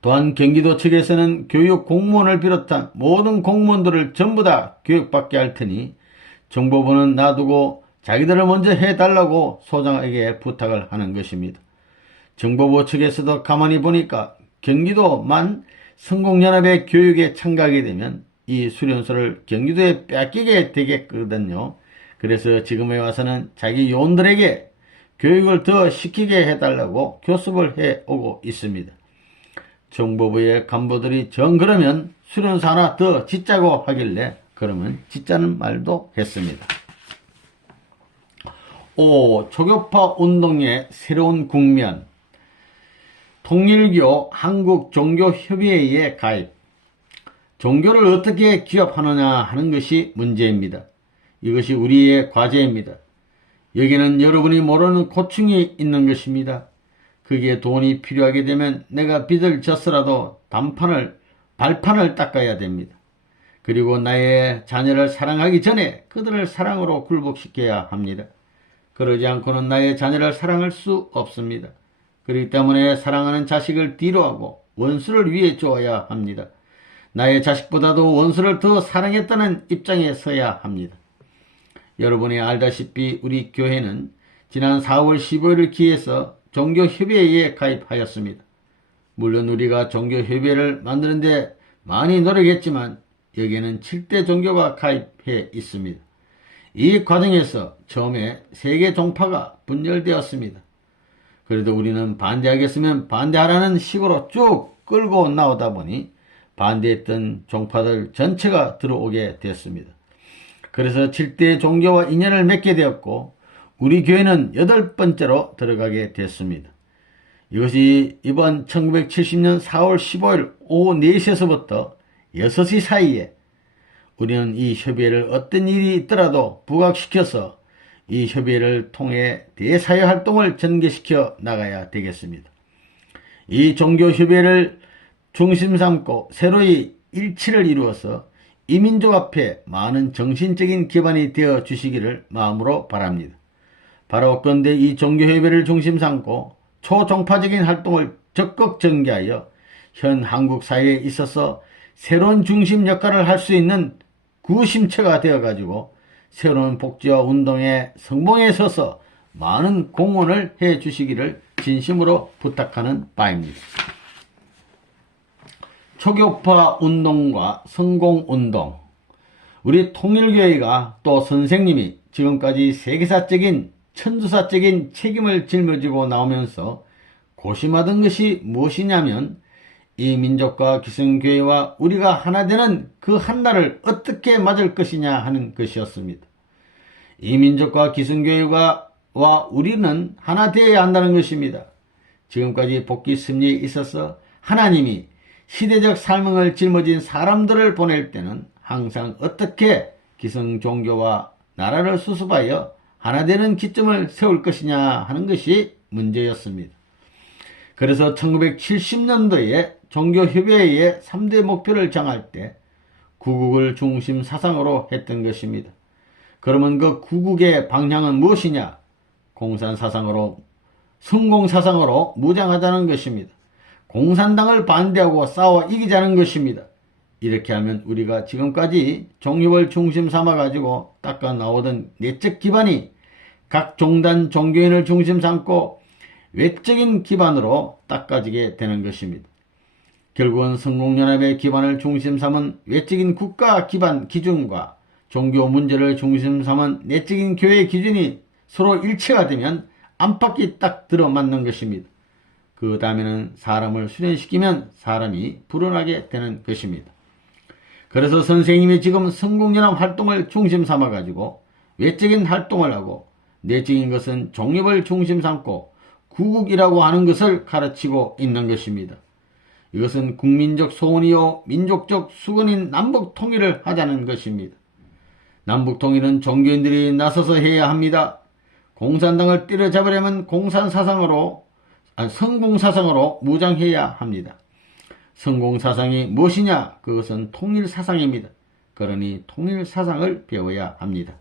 또한 경기도 측에서는 교육 공무원을 비롯한 모든 공무원들을 전부 다 교육받게 할 테니 정보부는 놔두고 자기들을 먼저 해달라고 소장에게 부탁을 하는 것입니다. 정보부 측에서도 가만히 보니까 경기도만 성공연합의 교육에 참가하게 되면 이 수련소를 경기도에 뺏기게 되겠거든요. 그래서 지금에 와서는 자기 요원들에게 교육을 더 시키게 해달라고 교습을 해오고 있습니다. 정보부의 간부들이 정 그러면 수련소 하나 더 짓자고 하길래 그러면 짓자는 말도 했습니다. 5. 초교파 운동의 새로운 국면. 통일교 한국종교협의회에 가입. 종교를 어떻게 기업하느냐 하는 것이 문제입니다. 이것이 우리의 과제입니다. 여기는 여러분이 모르는 고충이 있는 것입니다. 그게 돈이 필요하게 되면 내가 빚을 졌으라도 발판을 닦아야 됩니다. 그리고 나의 자녀를 사랑하기 전에 그들을 사랑으로 굴복시켜야 합니다. 그러지 않고는 나의 자녀를 사랑할 수 없습니다. 그렇기 때문에 사랑하는 자식을 뒤로하고 원수를 위해 주어야 합니다. 나의 자식보다도 원수를 더 사랑했다는 입장에 서야 합니다. 여러분이 알다시피 우리 교회는 지난 4월 15일을 기해서 종교협의회에 가입하였습니다. 물론 우리가 종교협의회를 만드는데 많이 노력했지만 여기에는 7대 종교가 가입해 있습니다. 이 과정에서 처음에 3개 종파가 분열되었습니다. 그래도 우리는 반대하겠으면 반대하라는 식으로 쭉 끌고 나오다 보니 반대했던 종파들 전체가 들어오게 됐습니다. 그래서 7대 종교와 인연을 맺게 되었고 우리 교회는 8번째로 들어가게 됐습니다. 이것이 이번 1970년 4월 15일 오후 4시에서부터 6시 사이에 우리는 이 협의회를 어떤 일이 있더라도 부각시켜서 이 협의회를 통해 대사회활동을 전개시켜 나가야 되겠습니다. 이 종교협의회를 중심 삼고 새로이 일치를 이루어서 이민족 앞에 많은 정신적인 기반이 되어 주시기를 마음으로 바랍니다. 바로 그런데 이 종교협의회를 중심 삼고 초종파적인 활동을 적극 전개하여 현 한국 사회에 있어서 새로운 중심 역할을 할 수 있는 구심체가 되어가지고 새로운 복지와 운동의 성봉에 서서 많은 공헌을 해 주시기를 진심으로 부탁하는 바입니다. 초교파 운동과 성공운동, 우리 통일교회가 또 선생님이 지금까지 세계사적인 천주사적인 책임을 짊어지고 나오면서 고심하던 것이 무엇이냐면 이 민족과 기성교회와 우리가 하나 되는 그 한날을 어떻게 맞을 것이냐 하는 것이었습니다. 이 민족과 기성교회와 우리는 하나 되어야 한다는 것입니다. 지금까지 복귀 섭리에 있어서 하나님이 시대적 사명을 짊어진 사람들을 보낼 때는 항상 어떻게 기성종교와 나라를 수습하여 하나 되는 기점을 세울 것이냐 하는 것이 문제였습니다. 그래서 1970년도에 종교협의회의 3대 목표를 정할 때 구국을 중심 사상으로 했던 것입니다. 그러면 그 구국의 방향은 무엇이냐? 공산사상으로, 성공사상으로 무장하자는 것입니다. 공산당을 반대하고 싸워 이기자는 것입니다. 이렇게 하면 우리가 지금까지 종교를 중심 삼아가지고 닦아 나오던 내적 기반이 각 종단 종교인을 중심 삼고 외적인 기반으로 닦아지게 되는 것입니다. 결국은 성공연합의 기반을 중심 삼은 외적인 국가 기반 기준과 종교 문제를 중심 삼은 내적인 교회 기준이 서로 일치가 되면 안팎이 딱 들어맞는 것입니다. 그 다음에는 사람을 수련시키면 사람이 불어나게 되는 것입니다. 그래서 선생님이 지금 성공연합 활동을 중심 삼아가지고 외적인 활동을 하고 내적인 것은 종립을 중심 삼고 구국이라고 하는 것을 가르치고 있는 것입니다. 이것은 국민적 소원이요 민족적 수건인 남북 통일을 하자는 것입니다. 남북 통일은 종교인들이 나서서 해야 합니다. 공산당을 때려잡으려면 성공사상으로 무장해야 합니다. 성공사상이 무엇이냐? 그것은 통일사상입니다. 그러니 통일사상을 배워야 합니다.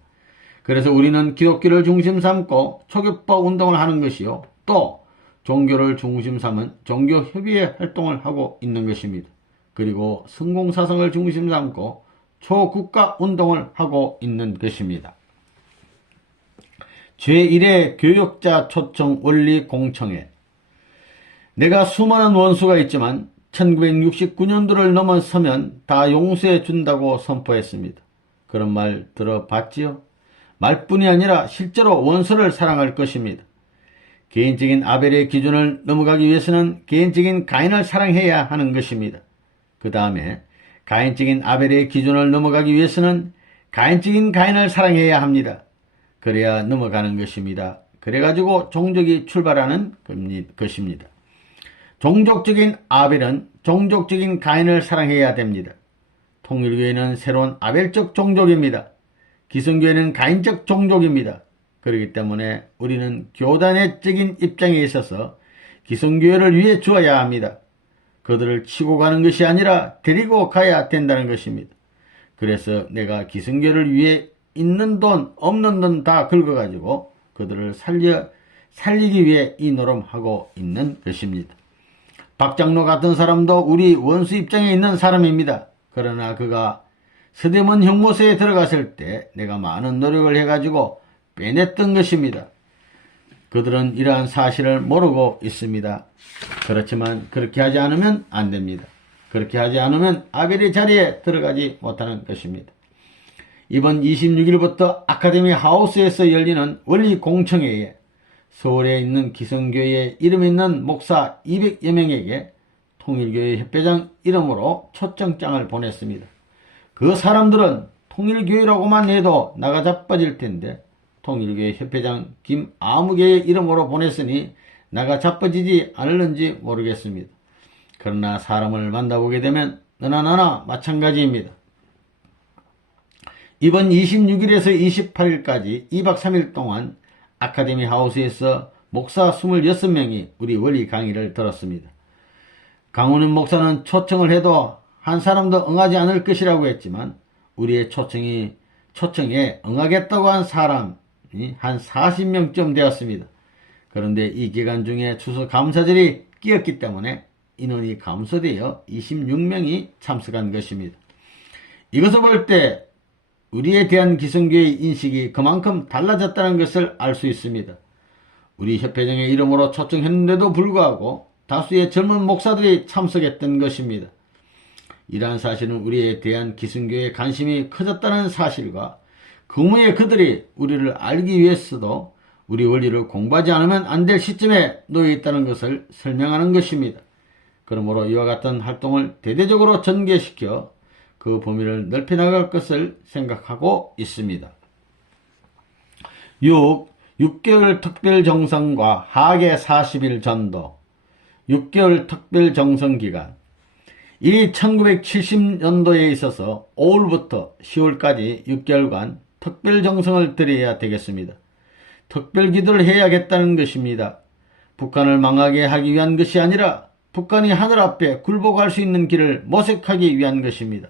그래서 우리는 기독교를 중심 삼고 초교파 운동을 하는 것이요. 또 종교를 중심 삼은 종교협의회 활동을 하고 있는 것입니다. 그리고 성공사상을 중심 삼고 초국가 운동을 하고 있는 것입니다. 제1회 교역자 초청 원리 공청회. 내가 수많은 원수가 있지만 1969년도를 넘어서면 다 용서해 준다고 선포했습니다. 그런 말 들어봤지요? 말뿐이 아니라 실제로 원수를 사랑할 것입니다. 개인적인 아벨의 기준을 넘어가기 위해서는 개인적인 가인을 사랑해야 하는 것입니다. 그 다음에 가인적인 아벨의 기준을 넘어가기 위해서는 가인적인 가인을 사랑해야 합니다. 그래야 넘어가는 것입니다. 그래가지고 종족이 출발하는 것입니다. 종족적인 아벨은 종족적인 가인을 사랑해야 됩니다. 통일교회는 새로운 아벨적 종족입니다. 기성교회는 가인적 종족입니다. 그렇기 때문에 우리는 교단의적인 입장에 있어서 기성교회를 위해 주어야 합니다. 그들을 치고 가는 것이 아니라 데리고 가야 된다는 것입니다. 그래서 내가 기성교회를 위해 있는 돈 없는 돈 다 긁어가지고 그들을 살리기 위해 이 노름하고 있는 것입니다. 박장로 같은 사람도 우리 원수 입장에 있는 사람입니다. 그러나 그가 서대문 형무소에 들어갔을 때 내가 많은 노력을 해가지고 빼냈던 것입니다. 그들은 이러한 사실을 모르고 있습니다. 그렇지만 그렇게 하지 않으면 안 됩니다. 그렇게 하지 않으면 아벨의 자리에 들어가지 못하는 것입니다. 이번 26일부터 아카데미 하우스에서 열리는 원리 공청회에 서울에 있는 기성교회에 이름 있는 목사 200여 명에게 통일교회 협회장 이름으로 초청장을 보냈습니다. 그 사람들은 통일교회라고만 해도 나가 자빠질 텐데 통일교회 협회장 김아무개의 이름으로 보냈으니 나가 자빠지지 않을는지 모르겠습니다. 그러나 사람을 만나보게 되면 너나 나나 마찬가지입니다. 이번 26일에서 28일까지 2박 3일 동안 아카데미 하우스에서 목사 26명이 우리 원리 강의를 들었습니다. 강훈은 목사는 초청을 해도 한 사람도 응하지 않을 것이라고 했지만 우리의 초청에 응하겠다고 한 사람이 한 40명쯤 되었습니다. 그런데 이 기간 중에 추수 감사절이 끼었기 때문에 인원이 감소되어 26명이 참석한 것입니다. 이것을 볼 때 우리에 대한 기성교의 인식이 그만큼 달라졌다는 것을 알 수 있습니다. 우리 협회장의 이름으로 초청했는데도 불구하고 다수의 젊은 목사들이 참석했던 것입니다. 이러한 사실은 우리에 대한 기성교의 관심이 커졌다는 사실과 그 후에 그들이 우리를 알기 위해서도 우리 원리를 공부하지 않으면 안 될 시점에 놓여 있다는 것을 설명하는 것입니다. 그러므로 이와 같은 활동을 대대적으로 전개시켜 그 범위를 넓혀나갈 것을 생각하고 있습니다. 6개월 특별정성과 하계 40일 전도. 6개월 특별정성기간. 이 1970년도에 있어서 5월부터 10월까지 6개월간 특별정성을 드려야 되겠습니다. 특별기도를 해야겠다는 것입니다. 북한을 망하게 하기 위한 것이 아니라 북한이 하늘 앞에 굴복할 수 있는 길을 모색하기 위한 것입니다.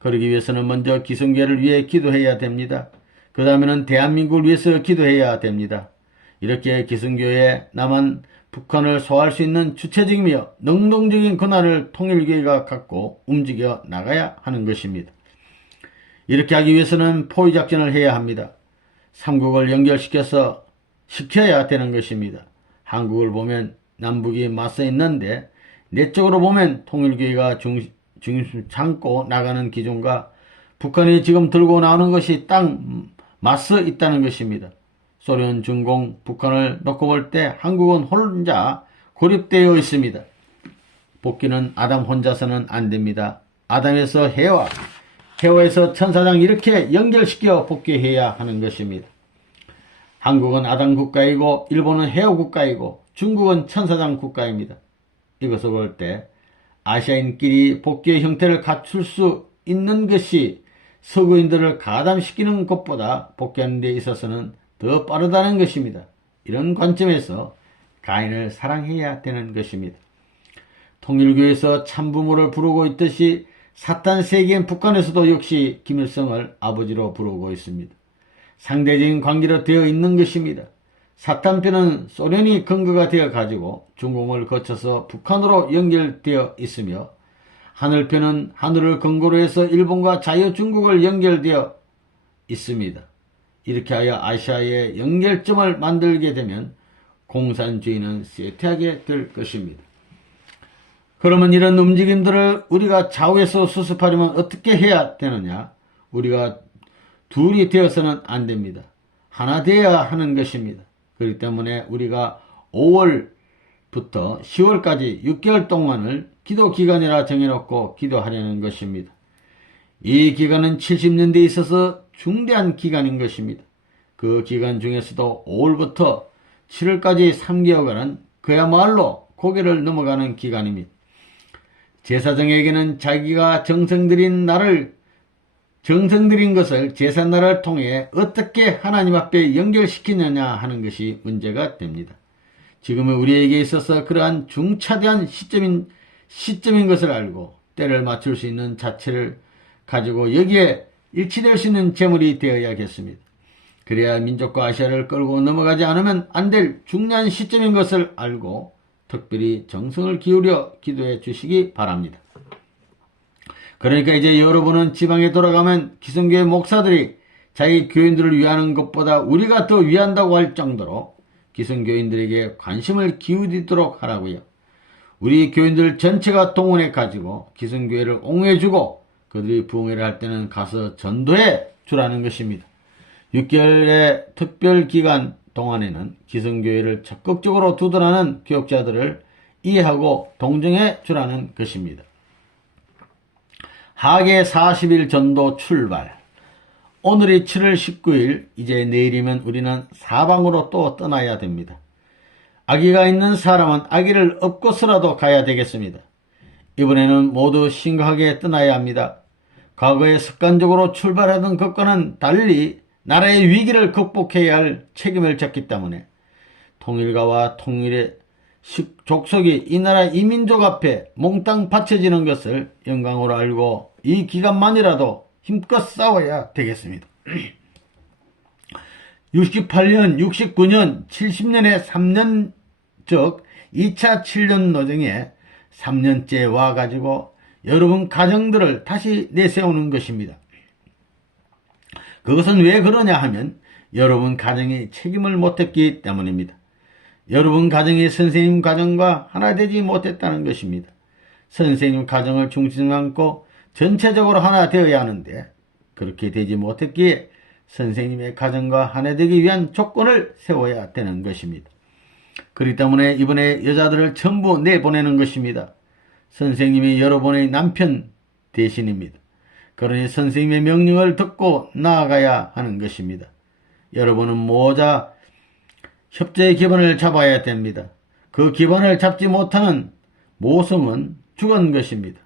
그러기 위해서는 먼저 기성교회를 위해 기도해야 됩니다. 그 다음에는 대한민국을 위해서 기도해야 됩니다. 이렇게 기성교회에 남한 북한을 소화할 수 있는 주체적이며 능동적인 권한을 통일교회가 갖고 움직여 나가야 하는 것입니다. 이렇게 하기 위해서는 포위작전을 해야 합니다. 삼국을 시켜야 되는 것입니다. 한국을 보면 남북이 맞서 있는데 내적으로 보면 통일교회가 중심 잡고 나가는 기존과 북한이 지금 들고 나오는 것이 딱 맞서 있다는 것입니다. 소련, 중공, 북한을 놓고 볼 때 한국은 혼자 고립되어 있습니다. 복귀는 아담 혼자서는 안 됩니다. 아담에서 해와, 해와에서 천사장 이렇게 연결시켜 복귀해야 하는 것입니다. 한국은 아담 국가이고 일본은 해와 국가이고 중국은 천사장 국가입니다. 이것을 볼 때 아시아인끼리 복귀의 형태를 갖출 수 있는 것이 서구인들을 가담시키는 것보다 복귀하는 데 있어서는 더 빠르다는 것입니다. 이런 관점에서 가인을 사랑해야 되는 것입니다. 통일교에서 참부모를 부르고 있듯이 사탄 세계인 북한에서도 역시 김일성을 아버지로 부르고 있습니다. 상대적인 관계로 되어 있는 것입니다. 사탄편은 소련이 근거가 되어 가지고 중공을 거쳐서 북한으로 연결되어 있으며 하늘편은 하늘을 근거로 해서 일본과 자유중국을 연결되어 있습니다. 이렇게 하여 아시아의 연결점을 만들게 되면 공산주의는 쇠퇴하게 될 것입니다. 그러면 이런 움직임들을 우리가 좌우에서 수습하려면 어떻게 해야 되느냐? 우리가 둘이 되어서는 안 됩니다. 하나 되어야 하는 것입니다. 그렇기 때문에 우리가 5월부터 10월까지 6개월 동안을 기도 기간이라 정해놓고 기도하려는 것입니다. 이 기간은 70년대에 있어서 중대한 기간인 것입니다. 그 기간 중에서도 5월부터 7월까지 3개월간은 그야말로 고개를 넘어가는 기간입니다. 제사장에게는 자기가 정성들인 것을 제삿날을 통해 어떻게 하나님 앞에 연결시키느냐 하는 것이 문제가 됩니다. 지금은 우리에게 있어서 그러한 중차대한 시점인 것을 알고 때를 맞출 수 있는 자체를 가지고 여기에 일치될 수 있는 제물이 되어야겠습니다. 그래야 민족과 아시아를 끌고 넘어가지 않으면 안 될 중요한 시점인 것을 알고 특별히 정성을 기울여 기도해 주시기 바랍니다. 그러니까 이제 여러분은 지방에 돌아가면 기성교회 목사들이 자기 교인들을 위하는 것보다 우리가 더 위한다고 할 정도로 기성교인들에게 관심을 기울이도록 하라고요. 우리 교인들 전체가 동원해 가지고 기성교회를 옹호해주고 그들이 부흥회를 할 때는 가서 전도해 주라는 것입니다. 6개월의 특별기간 동안에는 기성교회를 적극적으로 두둔하는 교역자들을 이해하고 동정해 주라는 것입니다. 하계 40일 전도 출발. 오늘이 7월 19일, 이제 내일이면 우리는 사방으로 또 떠나야 됩니다. 아기가 있는 사람은 아기를 업고서라도 가야 되겠습니다. 이번에는 모두 심각하게 떠나야 합니다. 과거에 습관적으로 출발하던 것과는 달리 나라의 위기를 극복해야 할 책임을 졌기 때문에 통일가와 통일의 족속이 이 나라 이민족 앞에 몽땅 바쳐지는 것을 영광으로 알고 이 기간만이라도 힘껏 싸워야 되겠습니다. 68년, 69년, 70년의 3년 즉 2차 7년 노정에 3년째 와가지고 여러분 가정들을 다시 내세우는 것입니다. 그것은 왜 그러냐 하면 여러분 가정이 책임을 못했기 때문입니다. 여러분 가정이 선생님 가정과 하나 되지 못했다는 것입니다. 선생님 가정을 중심 삼고 전체적으로 하나 되어야 하는데 그렇게 되지 못했기에 선생님의 가정과 하나 되기 위한 조건을 세워야 되는 것입니다. 그렇기 때문에 이번에 여자들을 전부 내보내는 것입니다. 선생님이 여러분의 남편 대신입니다. 그러니 선생님의 명령을 듣고 나아가야 하는 것입니다. 여러분은 모자 협조의 기반을 잡아야 됩니다. 그 기반을 잡지 못하는 모성은 죽은 것입니다.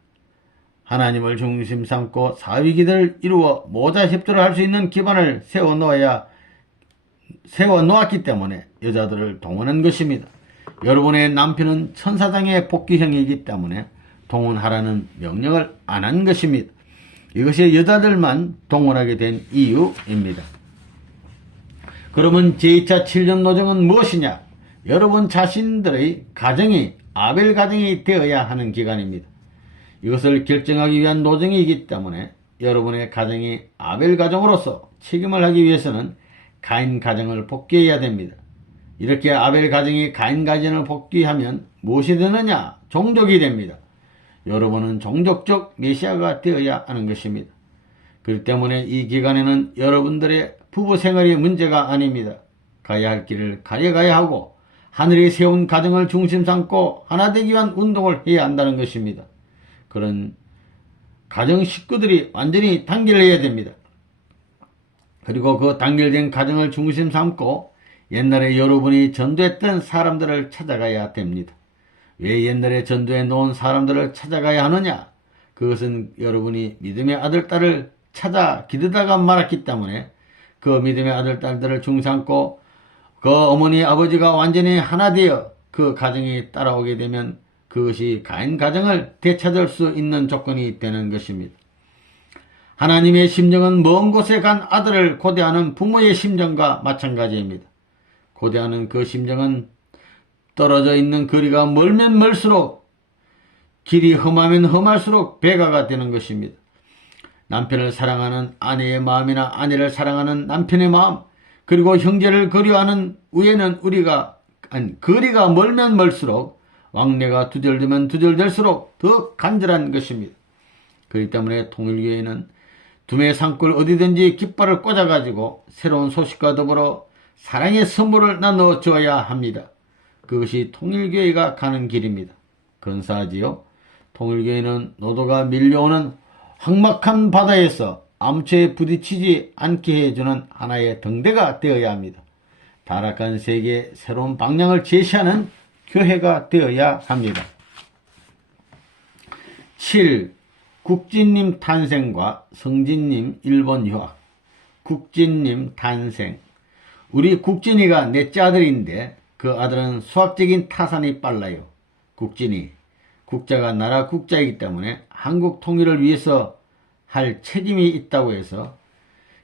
하나님을 중심 삼고 사위기들을 이루어 모자 협조를 할 수 있는 기반을 세워놓았기 때문에 여자들을 동원한 것입니다. 여러분의 남편은 천사장의 복귀형이기 때문에 동원하라는 명령을 안 한 것입니다. 이것이 여자들만 동원하게 된 이유입니다. 그러면 제2차 7년 노정은 무엇이냐? 여러분 자신들의 가정이 아벨 가정이 되어야 하는 기간입니다. 이것을 결정하기 위한 노정이기 때문에 여러분의 가정이 아벨 가정으로서 책임을 하기 위해서는 가인 가정을 복귀해야 됩니다. 이렇게 아벨 가정이 가인 가정을 복귀하면 무엇이 되느냐? 종족이 됩니다. 여러분은 종족적 메시아가 되어야 하는 것입니다. 그렇기 때문에 이 기간에는 여러분들의 부부 생활이 문제가 아닙니다. 가야 할 길을 가려가야 하고 하늘이 세운 가정을 중심 삼고 하나 되기 위한 운동을 해야 한다는 것입니다. 그런 가정 식구들이 완전히 단결해야 됩니다. 그리고 그 단결된 가정을 중심 삼고 옛날에 여러분이 전도했던 사람들을 찾아가야 됩니다. 왜 옛날에 전도해 놓은 사람들을 찾아가야 하느냐? 그것은 여러분이 믿음의 아들, 딸을 찾아 기르다가 말았기 때문에 그 믿음의 아들, 딸들을 중심삼고 그 어머니, 아버지가 완전히 하나 되어 그 가정이 따라오게 되면 그것이 가인 가정을 되찾을 수 있는 조건이 되는 것입니다. 하나님의 심정은 먼 곳에 간 아들을 고대하는 부모의 심정과 마찬가지입니다. 고대하는 그 심정은 떨어져 있는 거리가 멀면 멀수록 길이 험하면 험할수록 배가가 되는 것입니다. 남편을 사랑하는 아내의 마음이나 아내를 사랑하는 남편의 마음 그리고 형제를 그리워하는 우애는 거리가 멀면 멀수록 왕래가 두절되면 두절될수록 더 간절한 것입니다. 그렇기 때문에 통일교회는 두메 산골 어디든지 깃발을 꽂아가지고 새로운 소식과 더불어 사랑의 선물을 나눠 주어야 합니다. 그것이 통일교회가 가는 길입니다. 근사하지요? 통일교회는 노도가 밀려오는 황막한 바다에서 아무처에 부딪히지 않게 해주는 하나의 등대가 되어야 합니다. 타락한 세계에 새로운 방향을 제시하는 교회가 되어야 합니다. 7. 국진님 탄생과 성진님 일본 유학. 국진님 탄생. 우리 국진이가 넷째 아들인데 그 아들은 수학적인 타산이 빨라요. 국진이. 국자가 나라 국자이기 때문에 한국 통일을 위해서 할 책임이 있다고 해서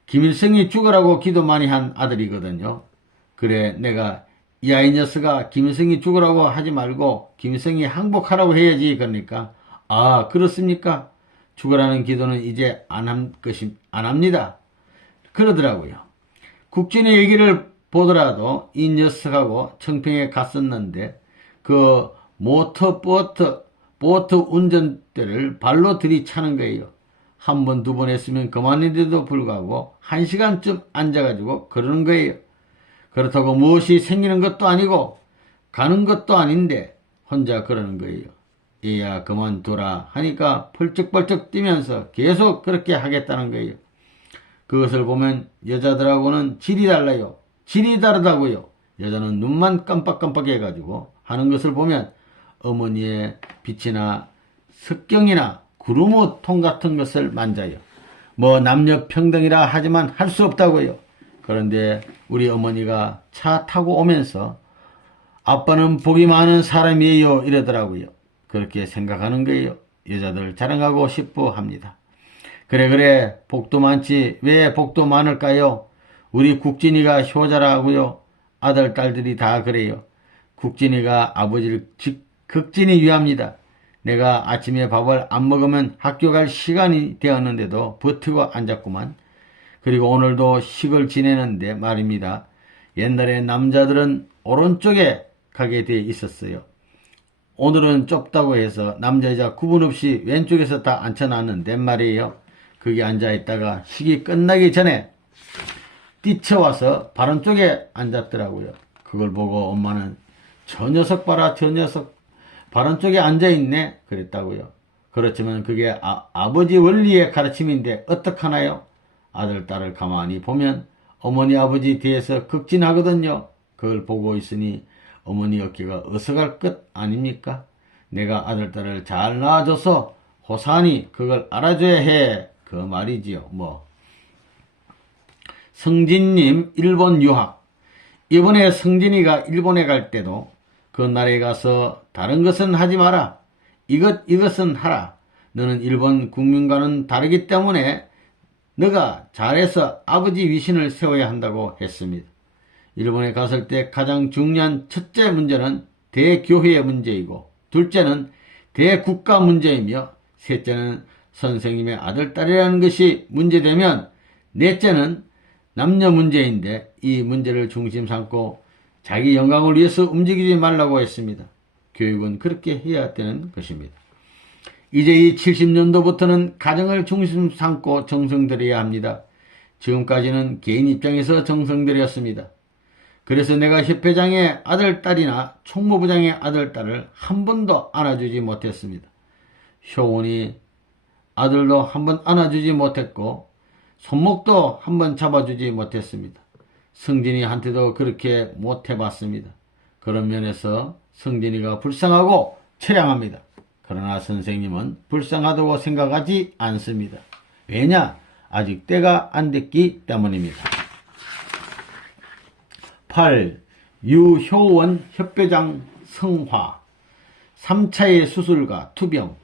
김일성이 죽으라고 기도 많이 한 아들이거든요. 그래 내가 이 아이 녀석아 김일성이 죽으라고 하지 말고 김일성이 항복하라고 해야지. 그러니까 아 그렇습니까? 죽으라는 기도는 이제 안 합니다. 그러더라고요. 국진의 얘기를 보더라도 이 녀석하고 청평에 갔었는데 그 보트 운전대를 발로 들이차는 거예요. 한 번, 두 번 했으면 그만인데도 불구하고 1시간쯤 앉아가지고 그러는 거예요. 그렇다고 무엇이 생기는 것도 아니고 가는 것도 아닌데 혼자 그러는 거예요. 얘야 그만둬라 하니까 펄쩍펄쩍 뛰면서 계속 그렇게 하겠다는 거예요. 그것을 보면 여자들하고는 질이 달라요. 질이 다르다고요. 여자는 눈만 깜빡깜빡 해가지고 하는 것을 보면 어머니의 빛이나 석경이나 구루무통 같은 것을 만져요. 뭐 남녀 평등이라 하지만 할 수 없다고요. 그런데 우리 어머니가 차 타고 오면서 아빠는 복이 많은 사람이에요 이러더라고요. 그렇게 생각하는 거예요. 여자들 자랑하고 싶어 합니다. 그래 복도 많지 왜 복도 많을까요? 우리 국진이가 효자라고요. 아들 딸들이 다 그래요. 국진이가 아버지를 극진히 위합니다. 내가 아침에 밥을 안 먹으면 학교 갈 시간이 되었는데도 버티고 앉았구만. 그리고 오늘도 식을 지내는데 말입니다. 옛날에 남자들은 오른쪽에 가게 돼 있었어요. 오늘은 좁다고 해서 남자 여자 구분 없이 왼쪽에서 다 앉혀놨는데 말이에요. 거기 앉아있다가 식이 끝나기 전에 뛰쳐와서 바른 쪽에 앉았더라고요. 그걸 보고 엄마는 저 녀석 봐라 저 녀석 바른 쪽에 앉아있네 그랬다고요. 그렇지만 그게 아버지 원리의 가르침인데 어떡하나요? 아들 딸을 가만히 보면 어머니 아버지 뒤에서 극진하거든요. 그걸 보고 있으니 어머니 어깨가 어서갈 것 아닙니까? 내가 아들 딸을 잘 낳아줘서 호산이 그걸 알아줘야 해 그 말이지요. 성진님 일본 유학. 이번에 성진이가 일본에 갈 때도 그 나라에 가서 다른 것은 하지 마라. 이것은 하라. 너는 일본 국민과는 다르기 때문에 너가 잘해서 아버지 위신을 세워야 한다고 했습니다. 일본에 갔을 때 가장 중요한 첫째 문제는 대교회의 문제이고 둘째는 대국가 문제이며 셋째는 선생님의 아들, 딸이라는 것이 문제되면 넷째는 남녀 문제인데 이 문제를 중심 삼고 자기 영광을 위해서 움직이지 말라고 했습니다. 교육은 그렇게 해야 되는 것입니다. 이제 이 70년도부터는 가정을 중심 삼고 정성들여야 합니다. 지금까지는 개인 입장에서 정성들였습니다. 그래서 내가 협회장의 아들, 딸이나 총무부장의 아들, 딸을 한 번도 안아주지 못했습니다. 효원이 아들도 한 번 안아주지 못했고 손목도 한 번 잡아주지 못했습니다. 성진이한테도 그렇게 못해봤습니다. 그런 면에서 성진이가 불쌍하고 처량합니다. 그러나 선생님은 불쌍하다고 생각하지 않습니다. 왜냐? 아직 때가 안 됐기 때문입니다. 8. 유효원 협회장 성화 3차의 수술과 투병.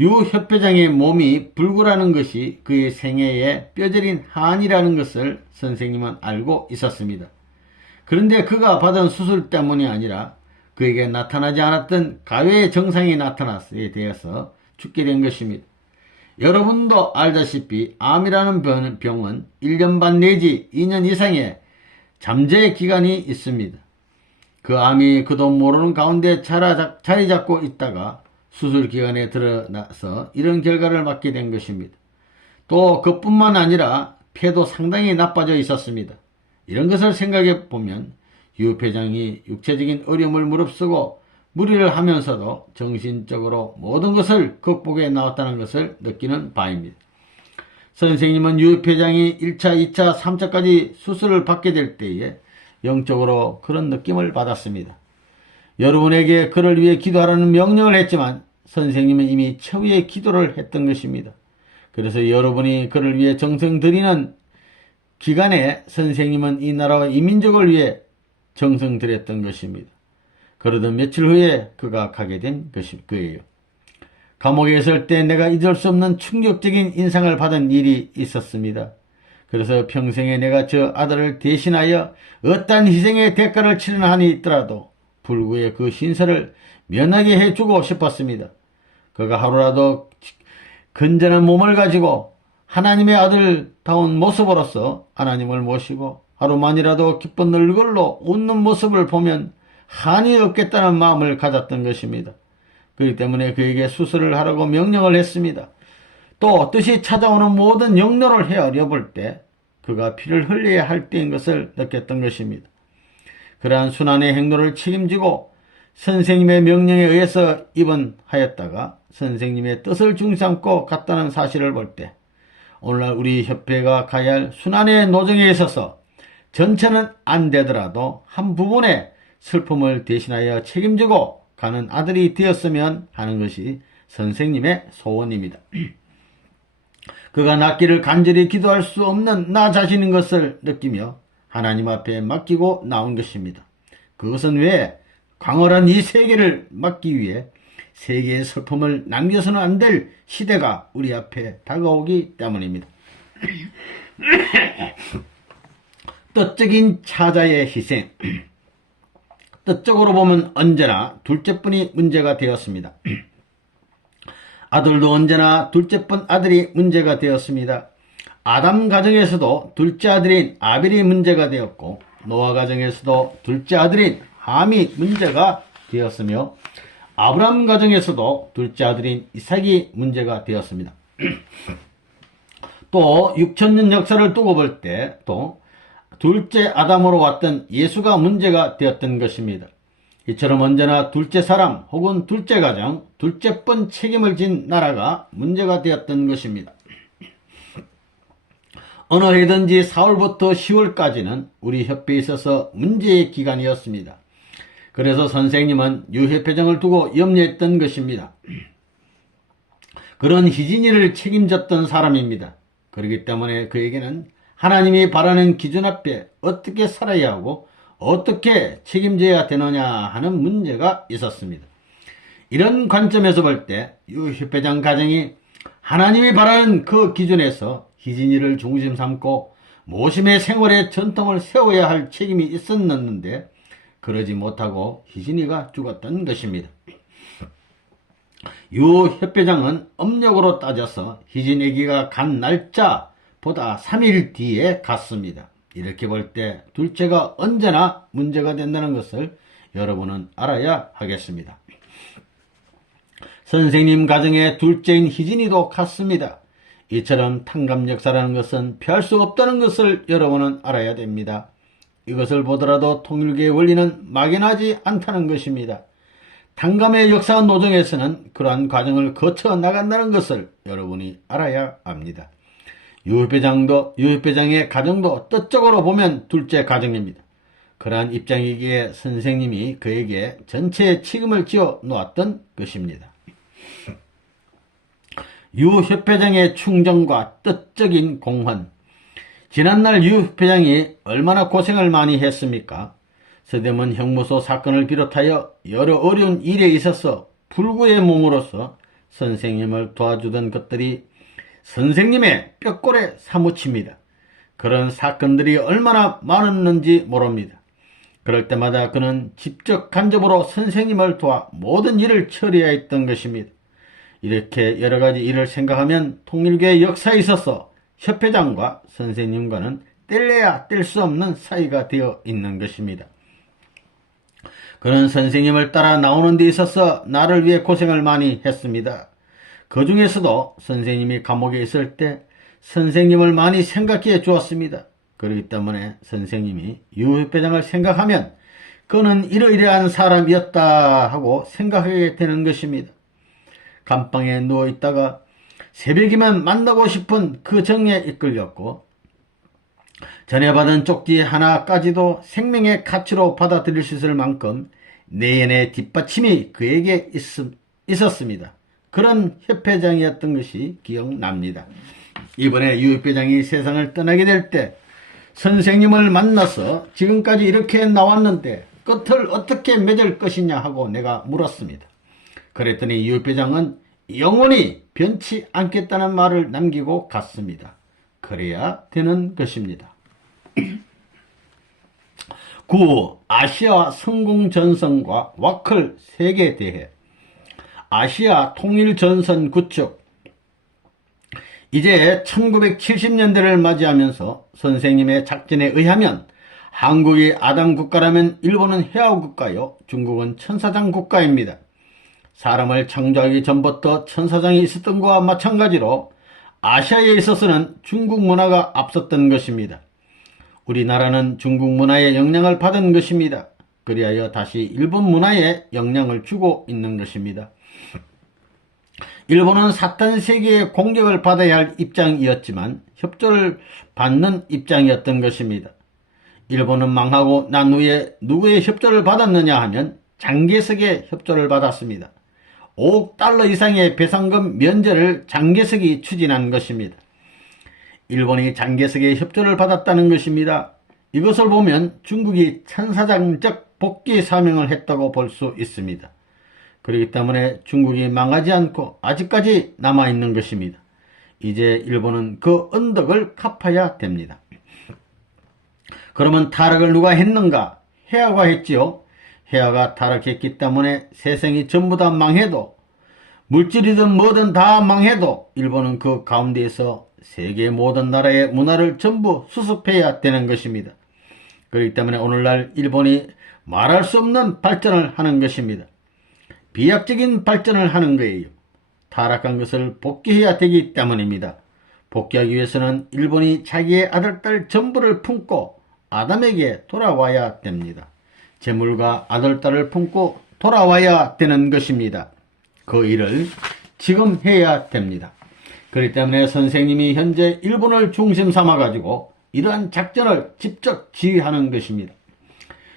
유 협회장의 몸이 불구라는 것이 그의 생애에 뼈저린 한이라는 것을 선생님은 알고 있었습니다. 그런데 그가 받은 수술 때문이 아니라 그에게 나타나지 않았던 가외의 증상이 나타났에 대해서 죽게 된 것입니다. 여러분도 알다시피 암이라는 병은 1년 반 내지 2년 이상의 잠재 기간이 있습니다. 그 암이 그도 모르는 가운데 자리 잡고 있다가 수술 기간에 드러나서 이런 결과를 맞게 된 것입니다. 또 그뿐만 아니라 폐도 상당히 나빠져 있었습니다. 이런 것을 생각해 보면 유 회장이 육체적인 어려움을 무릅쓰고 무리를 하면서도 정신적으로 모든 것을 극복해 나왔다는 것을 느끼는 바입니다. 선생님은 유 회장이 1차, 2차, 3차까지 수술을 받게 될 때에 영적으로 그런 느낌을 받았습니다. 여러분에게 그를 위해 기도하라는 명령을 했지만 선생님은 이미 최후의 기도를 했던 것입니다. 그래서 여러분이 그를 위해 정성 들이는 기간에 선생님은 이 나라와 이 민족을 위해 정성 들였던 것입니다. 그러던 며칠 후에 그가 가게 된 거예요. 감옥에 있을 때 내가 잊을 수 없는 충격적인 인상을 받은 일이 있었습니다. 그래서 평생에 내가 저 아들을 대신하여 어떠한 희생의 대가를 치르나 한이 있더라도 불구의 그 신세를 면하게 해주고 싶었습니다. 그가 하루라도 건전한 몸을 가지고 하나님의 아들다운 모습으로서 하나님을 모시고 하루만이라도 기쁜 얼굴로 웃는 모습을 보면 한이 없겠다는 마음을 가졌던 것입니다. 그렇기 때문에 그에게 수술을 하라고 명령을 했습니다. 또 뜻이 찾아오는 모든 역로를 헤아려 볼 때 그가 피를 흘려야 할 때인 것을 느꼈던 것입니다. 그러한 순환의 행로를 책임지고 선생님의 명령에 의해서 입원하였다가 선생님의 뜻을 중심삼고 갔다는 사실을 볼 때 오늘날 우리 협회가 가야 할 순환의 노정에 있어서 전체는 안 되더라도 한 부분의 슬픔을 대신하여 책임지고 가는 아들이 되었으면 하는 것이 선생님의 소원입니다. 그가 낫기를 간절히 기도할 수 없는 나 자신인 것을 느끼며 하나님 앞에 맡기고 나온 것입니다. 그것은 왜 광활한 이 세계를 막기 위해 세계의 슬픔을 남겨서는 안 될 시대가 우리 앞에 다가오기 때문입니다. 뜻적인 차자의 희생. 뜻적으로 보면 언제나 둘째뿐이 문제가 되었습니다. 아들도 언제나 둘째뿐 아들이 문제가 되었습니다. 아담 가정에서도 둘째 아들인 아벨이 문제가 되었고 노아 가정에서도 둘째 아들인 함이 문제가 되었으며 아브라함 가정에서도 둘째 아들인 이삭이 문제가 되었습니다. 또 6천년 역사를 두고 볼 때 또 둘째 아담으로 왔던 예수가 문제가 되었던 것입니다. 이처럼 언제나 둘째 사람 혹은 둘째 가정, 둘째뿐 책임을 진 나라가 문제가 되었던 것입니다. 어느 해든지 4월부터 10월까지는 우리 협회에 있어서 문제의 기간이었습니다. 그래서 선생님은 유협회장을 두고 염려했던 것입니다. 그런 희진이를 책임졌던 사람입니다. 그렇기 때문에 그에게는 하나님이 바라는 기준 앞에 어떻게 살아야 하고 어떻게 책임져야 되느냐 하는 문제가 있었습니다. 이런 관점에서 볼 때 유협회장 가정이 하나님이 바라는 그 기준에서 희진이를 중심 삼고 모심의 생활의 전통을 세워야 할 책임이 있었는데 그러지 못하고 희진이가 죽었던 것입니다. 유협회장은 음력으로 따져서 희진애기가 간 날짜보다 3일 뒤에 갔습니다. 이렇게 볼 때 둘째가 언제나 문제가 된다는 것을 여러분은 알아야 하겠습니다. 선생님 가정의 둘째인 희진이도 갔습니다. 이처럼 탕감 역사라는 것은 피할 수 없다는 것을 여러분은 알아야 됩니다. 이것을 보더라도 통일교의 원리는 막연하지 않다는 것입니다. 탕감의 역사 노정에서는 그러한 과정을 거쳐 나간다는 것을 여러분이 알아야 합니다. 유협회장의 가정도 뜻적으로 보면 둘째 가정입니다. 그러한 입장이기에 선생님이 그에게 전체의 책임을 지어 놓았던 것입니다. 유협회장의 충정과 뜻적인 공헌. 지난날 유협회장이 얼마나 고생을 많이 했습니까? 서대문 형무소 사건을 비롯하여 여러 어려운 일에 있어서 불구의 몸으로서 선생님을 도와주던 것들이 선생님의 뼈골에 사무칩니다. 그런 사건들이 얼마나 많았는지 모릅니다. 그럴 때마다 그는 직접 간접으로 선생님을 도와 모든 일을 처리하였던 것입니다. 이렇게 여러 가지 일을 생각하면 통일교의 역사에 있어서 협회장과 선생님과는 뗄래야 뗄 수 없는 사이가 되어 있는 것입니다. 그는 선생님을 따라 나오는 데 있어서 나를 위해 고생을 많이 했습니다. 그 중에서도 선생님이 감옥에 있을 때 선생님을 많이 생각해 주었습니다. 그렇기 때문에 선생님이 유협회장을 생각하면 그는 이러이러한 사람이었다 하고 생각하게 되는 것입니다. 감방에 누워있다가 새벽이면 만나고 싶은 그 정에 이끌렸고 전에 받은 쪽지 하나까지도 생명의 가치로 받아들일 수 있을 만큼 내연의 뒷받침이 그에게 있었습니다. 그런 협회장이었던 것이 기억납니다. 이번에 유협회장이 세상을 떠나게 될 때 선생님을 만나서 지금까지 이렇게 나왔는데 끝을 어떻게 맺을 것이냐 하고 내가 물었습니다. 그랬더니 유협회장은 영원히 변치 않겠다는 말을 남기고 갔습니다. 그래야 되는 것입니다. 9. 아시아 성공전선과 와클 세계대회. 아시아 통일전선 구축. 이제 1970년대를 맞이하면서 선생님의 작전에 의하면 한국이 아담 국가라면 일본은 해화 국가요, 중국은 천사장 국가입니다. 사람을 창조하기 전부터 천사장이 있었던 것과 마찬가지로 아시아에 있어서는 중국 문화가 앞섰던 것입니다. 우리나라는 중국 문화의 영향을 받은 것입니다. 그리하여 다시 일본 문화에 영향을 주고 있는 것입니다. 일본은 사탄 세계의 공격을 받아야 할 입장이었지만 협조를 받는 입장이었던 것입니다. 일본은 망하고 난 후에 누구의 협조를 받았느냐 하면 장개석의 협조를 받았습니다. 5억 달러 이상의 배상금 면제를 장개석이 추진한 것입니다. 일본이 장개석의 협조를 받았다는 것입니다. 이것을 보면 중국이 천사장적 복귀 사명을 했다고 볼 수 있습니다. 그렇기 때문에 중국이 망하지 않고 아직까지 남아있는 것입니다. 이제 일본은 그 언덕을 갚아야 됩니다. 그러면 타락을 누가 했는가? 해아가 했지요. 해아가 타락했기 때문에 세상이 전부 다 망해도, 물질이든 뭐든 다 망해도 일본은 그 가운데에서 세계 모든 나라의 문화를 전부 수습해야 되는 것입니다. 그렇기 때문에 오늘날 일본이 말할 수 없는 발전을 하는 것입니다. 비약적인 발전을 하는 거예요. 타락한 것을 복귀해야 되기 때문입니다. 복귀하기 위해서는 일본이 자기의 아들, 딸 전부를 품고 아담에게 돌아와야 됩니다. 재물과 아들, 딸을 품고 돌아와야 되는 것입니다. 그 일을 지금 해야 됩니다. 그렇기 때문에 선생님이 현재 일본을 중심 삼아가지고 이러한 작전을 직접 지휘하는 것입니다.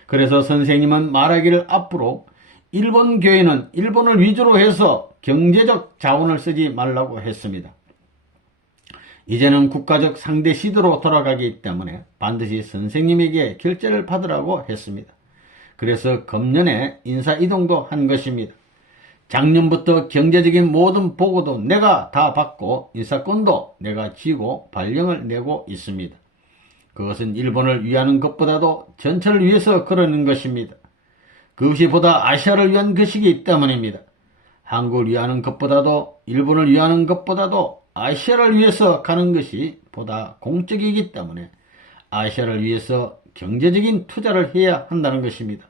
그래서 선생님은 말하기를 앞으로 일본 교회는 일본을 위주로 해서 경제적 자원을 쓰지 말라고 했습니다. 이제는 국가적 상대 시대로 돌아가기 때문에 반드시 선생님에게 결제를 받으라고 했습니다. 그래서 금년에 인사이동도 한 것입니다. 작년부터 경제적인 모든 보고도 내가 다 받고 인사권도 내가 쥐고 발령을 내고 있습니다. 그것은 일본을 위하는 것보다도 전체를 위해서 그러는 것입니다. 그것이 보다 아시아를 위한 것이기 때문입니다. 한국을 위하는 것보다도 일본을 위하는 것보다도 아시아를 위해서 가는 것이 보다 공적이기 때문에 아시아를 위해서 경제적인 투자를 해야 한다는 것입니다.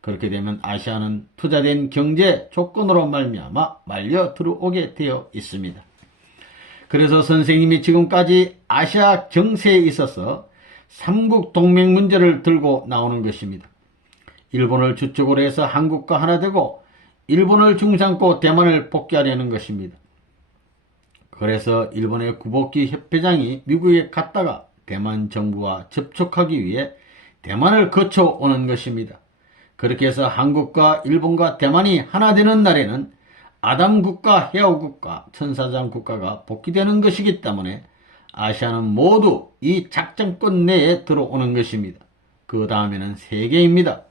그렇게 되면 아시아는 투자된 경제 조건으로 말미암아 말려 들어오게 되어 있습니다. 그래서 선생님이 지금까지 아시아 정세에 있어서 삼국 동맹 문제를 들고 나오는 것입니다. 일본을 주축으로 해서 한국과 하나 되고 일본을 중심삼고 대만을 복귀하려는 것입니다. 그래서 일본의 구복기 협회장이 미국에 갔다가 대만 정부와 접촉하기 위해 대만을 거쳐오는 것입니다. 그렇게 해서 한국과 일본과 대만이 하나 되는 날에는 아담국가, 해아국가, 천사장국가가 복귀되는 것이기 때문에 아시아는 모두 이 작전권 내에 들어오는 것입니다. 그 다음에는 세계입니다.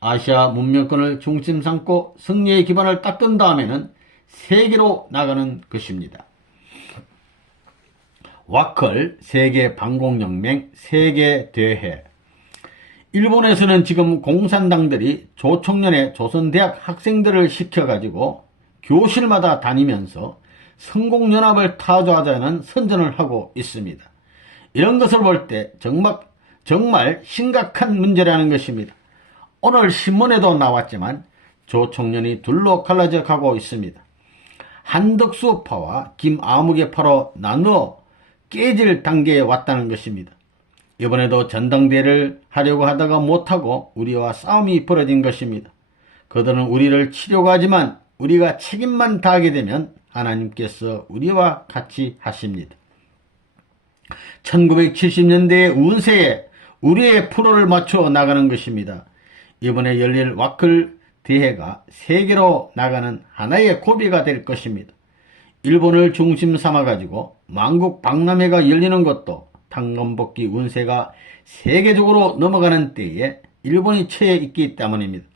아시아 문명권을 중심 삼고 승리의 기반을 닦은 다음에는 세계로 나가는 것입니다. 와클 세계방공연맹 세계대회. 일본에서는 지금 공산당들이 조총련의 조선대학 학생들을 시켜가지고 교실마다 다니면서 성공연합을 타조하자는 선전을 하고 있습니다. 이런 것을 볼 때 정말 심각한 문제라는 것입니다. 오늘 신문에도 나왔지만 조총련이 둘로 갈라져 가고 있습니다. 한덕수파와 김아무개파로 나누어 깨질 단계에 왔다는 것입니다. 이번에도 전당대회를 하려고 하다가 못하고 우리와 싸움이 벌어진 것입니다. 그들은 우리를 치려고 하지만 우리가 책임만 다하게 되면 하나님께서 우리와 같이 하십니다. 1970년대의 운세에 우리의 프로를 맞춰 나가는 것입니다. 이번에 열릴 와클 대회가 세계로 나가는 하나의 고비가 될 것입니다. 일본을 중심 삼아가지고 만국 박람회가 열리는 것도 탕검복귀 운세가 세계적으로 넘어가는 때에 일본이 처해 있기 때문입니다.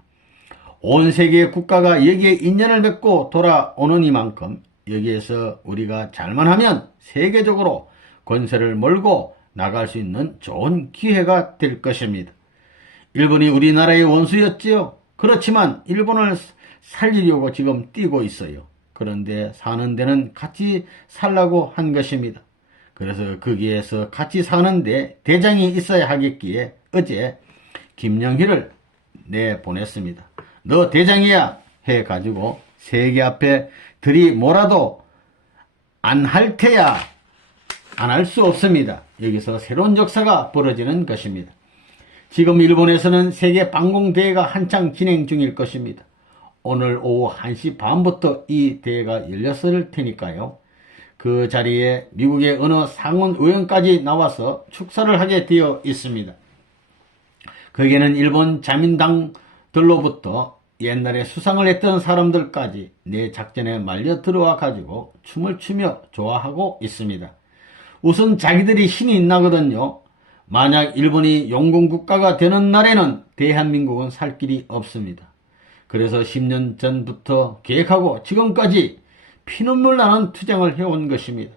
온 세계의 국가가 여기에 인연을 맺고 돌아오는 이만큼 여기에서 우리가 잘만 하면 세계적으로 권세를 몰고 나갈 수 있는 좋은 기회가 될 것입니다. 일본이 우리나라의 원수였지요. 그렇지만 일본을 살리려고 지금 뛰고 있어요. 그런데 사는 데는 같이 살라고 한 것입니다. 그래서 거기에서 같이 사는데 대장이 있어야 하겠기에 어제 김영희를 내보냈습니다. 너 대장이야 해가지고 세계 앞에 들이몰아도 안 할 테야 안 할 수 없습니다. 여기서 새로운 역사가 벌어지는 것입니다. 지금 일본에서는 세계 방공대회가 한창 진행 중일 것입니다. 오늘 오후 1시 반부터 이 대회가 열렸을 테니까요. 그 자리에 미국의 어느 상원 의원까지 나와서 축사를 하게 되어 있습니다. 거기에는 일본 자민당들로부터 옛날에 수상을 했던 사람들까지 내 작전에 말려 들어와 가지고 춤을 추며 좋아하고 있습니다. 우선 자기들이 신이 나거든요. 만약 일본이 용공국가가 되는 날에는 대한민국은 살 길이 없습니다. 그래서 10년 전부터 계획하고 지금까지 피눈물 나는 투쟁을 해온 것입니다.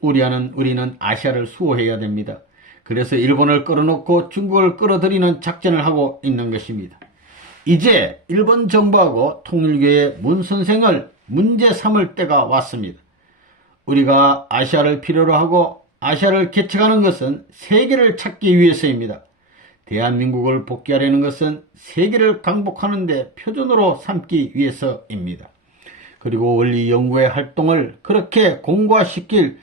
우리는 아시아를 수호해야 됩니다. 그래서 일본을 끌어놓고 중국을 끌어들이는 작전을 하고 있는 것입니다. 이제 일본 정부하고 통일교의 문 선생을 문제 삼을 때가 왔습니다. 우리가 아시아를 필요로 하고 아시아를 개척하는 것은 세계를 찾기 위해서입니다. 대한민국을 복귀하려는 것은 세계를 강복하는 데 표준으로 삼기 위해서입니다. 그리고 원리 연구의 활동을 그렇게 공고화시킬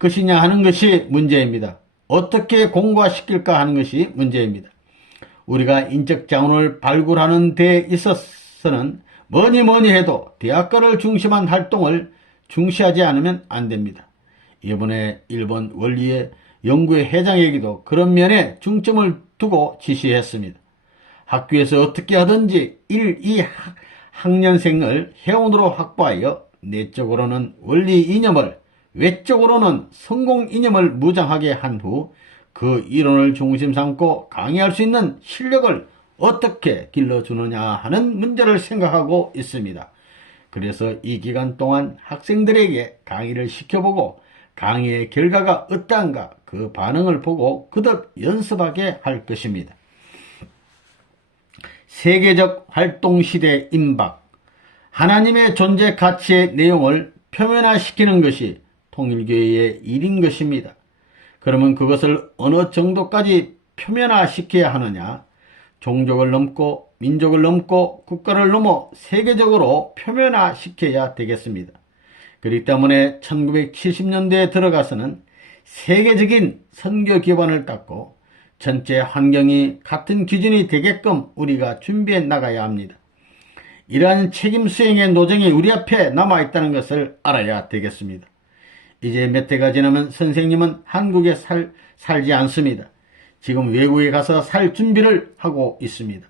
것이냐 하는 것이 문제입니다. 어떻게 공고화시킬까 하는 것이 문제입니다. 우리가 인적 자원을 발굴하는 데 있어서는 뭐니 해도 대학가를 중심한 활동을 중시하지 않으면 안 됩니다. 이번에 일본 원리의 연구회 회장에게도 그런 면에 중점을 두고 지시했습니다. 학교에서 어떻게 하든지 1, 2 학년생을 회원으로 확보하여 내적으로는 원리 이념을, 외적으로는 성공 이념을 무장하게 한 후 그 이론을 중심 삼고 강의할 수 있는 실력을 어떻게 길러주느냐 하는 문제를 생각하고 있습니다. 그래서 이 기간 동안 학생들에게 강의를 시켜보고 강의의 결과가 어떠한가 그 반응을 보고 그득 연습하게 할 것입니다. 세계적 활동시대 임박, 하나님의 존재 가치의 내용을 표면화시키는 것이 통일교회의 일인 것입니다. 그러면 그것을 어느 정도까지 표면화시켜야 하느냐? 종족을 넘고 민족을 넘고 국가를 넘어 세계적으로 표면화시켜야 되겠습니다. 그렇기 때문에 1970년대에 들어가서는 세계적인 선교 기반을 닦고 전체 환경이 같은 기준이 되게끔 우리가 준비해 나가야 합니다. 이러한 책임 수행의 노정이 우리 앞에 남아있다는 것을 알아야 되겠습니다. 이제 몇 해가 지나면 선생님은 한국에 살지 않습니다. 지금 외국에 가서 살 준비를 하고 있습니다.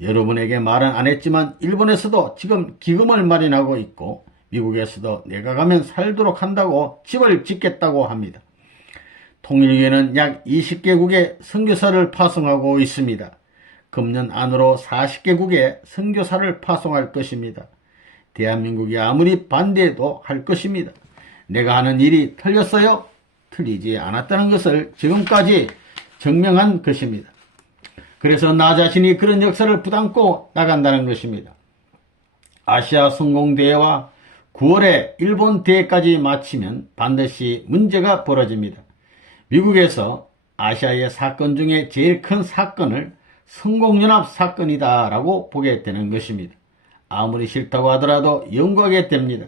여러분에게 말은 안 했지만 일본에서도 지금 기금을 마련하고 있고 미국에서도 내가 가면 살도록 한다고 집을 짓겠다고 합니다. 통일교회는 약 20개국에 선교사를 파송하고 있습니다. 금년 안으로 40개국에 선교사를 파송할 것입니다. 대한민국이 아무리 반대해도 할 것입니다. 내가 하는 일이 틀렸어요? 틀리지 않았다는 것을 지금까지 증명한 것입니다. 그래서 나 자신이 그런 역사를 부담고 나간다는 것입니다. 아시아 성공대회와 9월에 일본 대회까지 마치면 반드시 문제가 벌어집니다. 미국에서 아시아의 사건 중에 제일 큰 사건을 성공연합 사건이다 라고 보게 되는 것입니다. 아무리 싫다고 하더라도 연구하게 됩니다.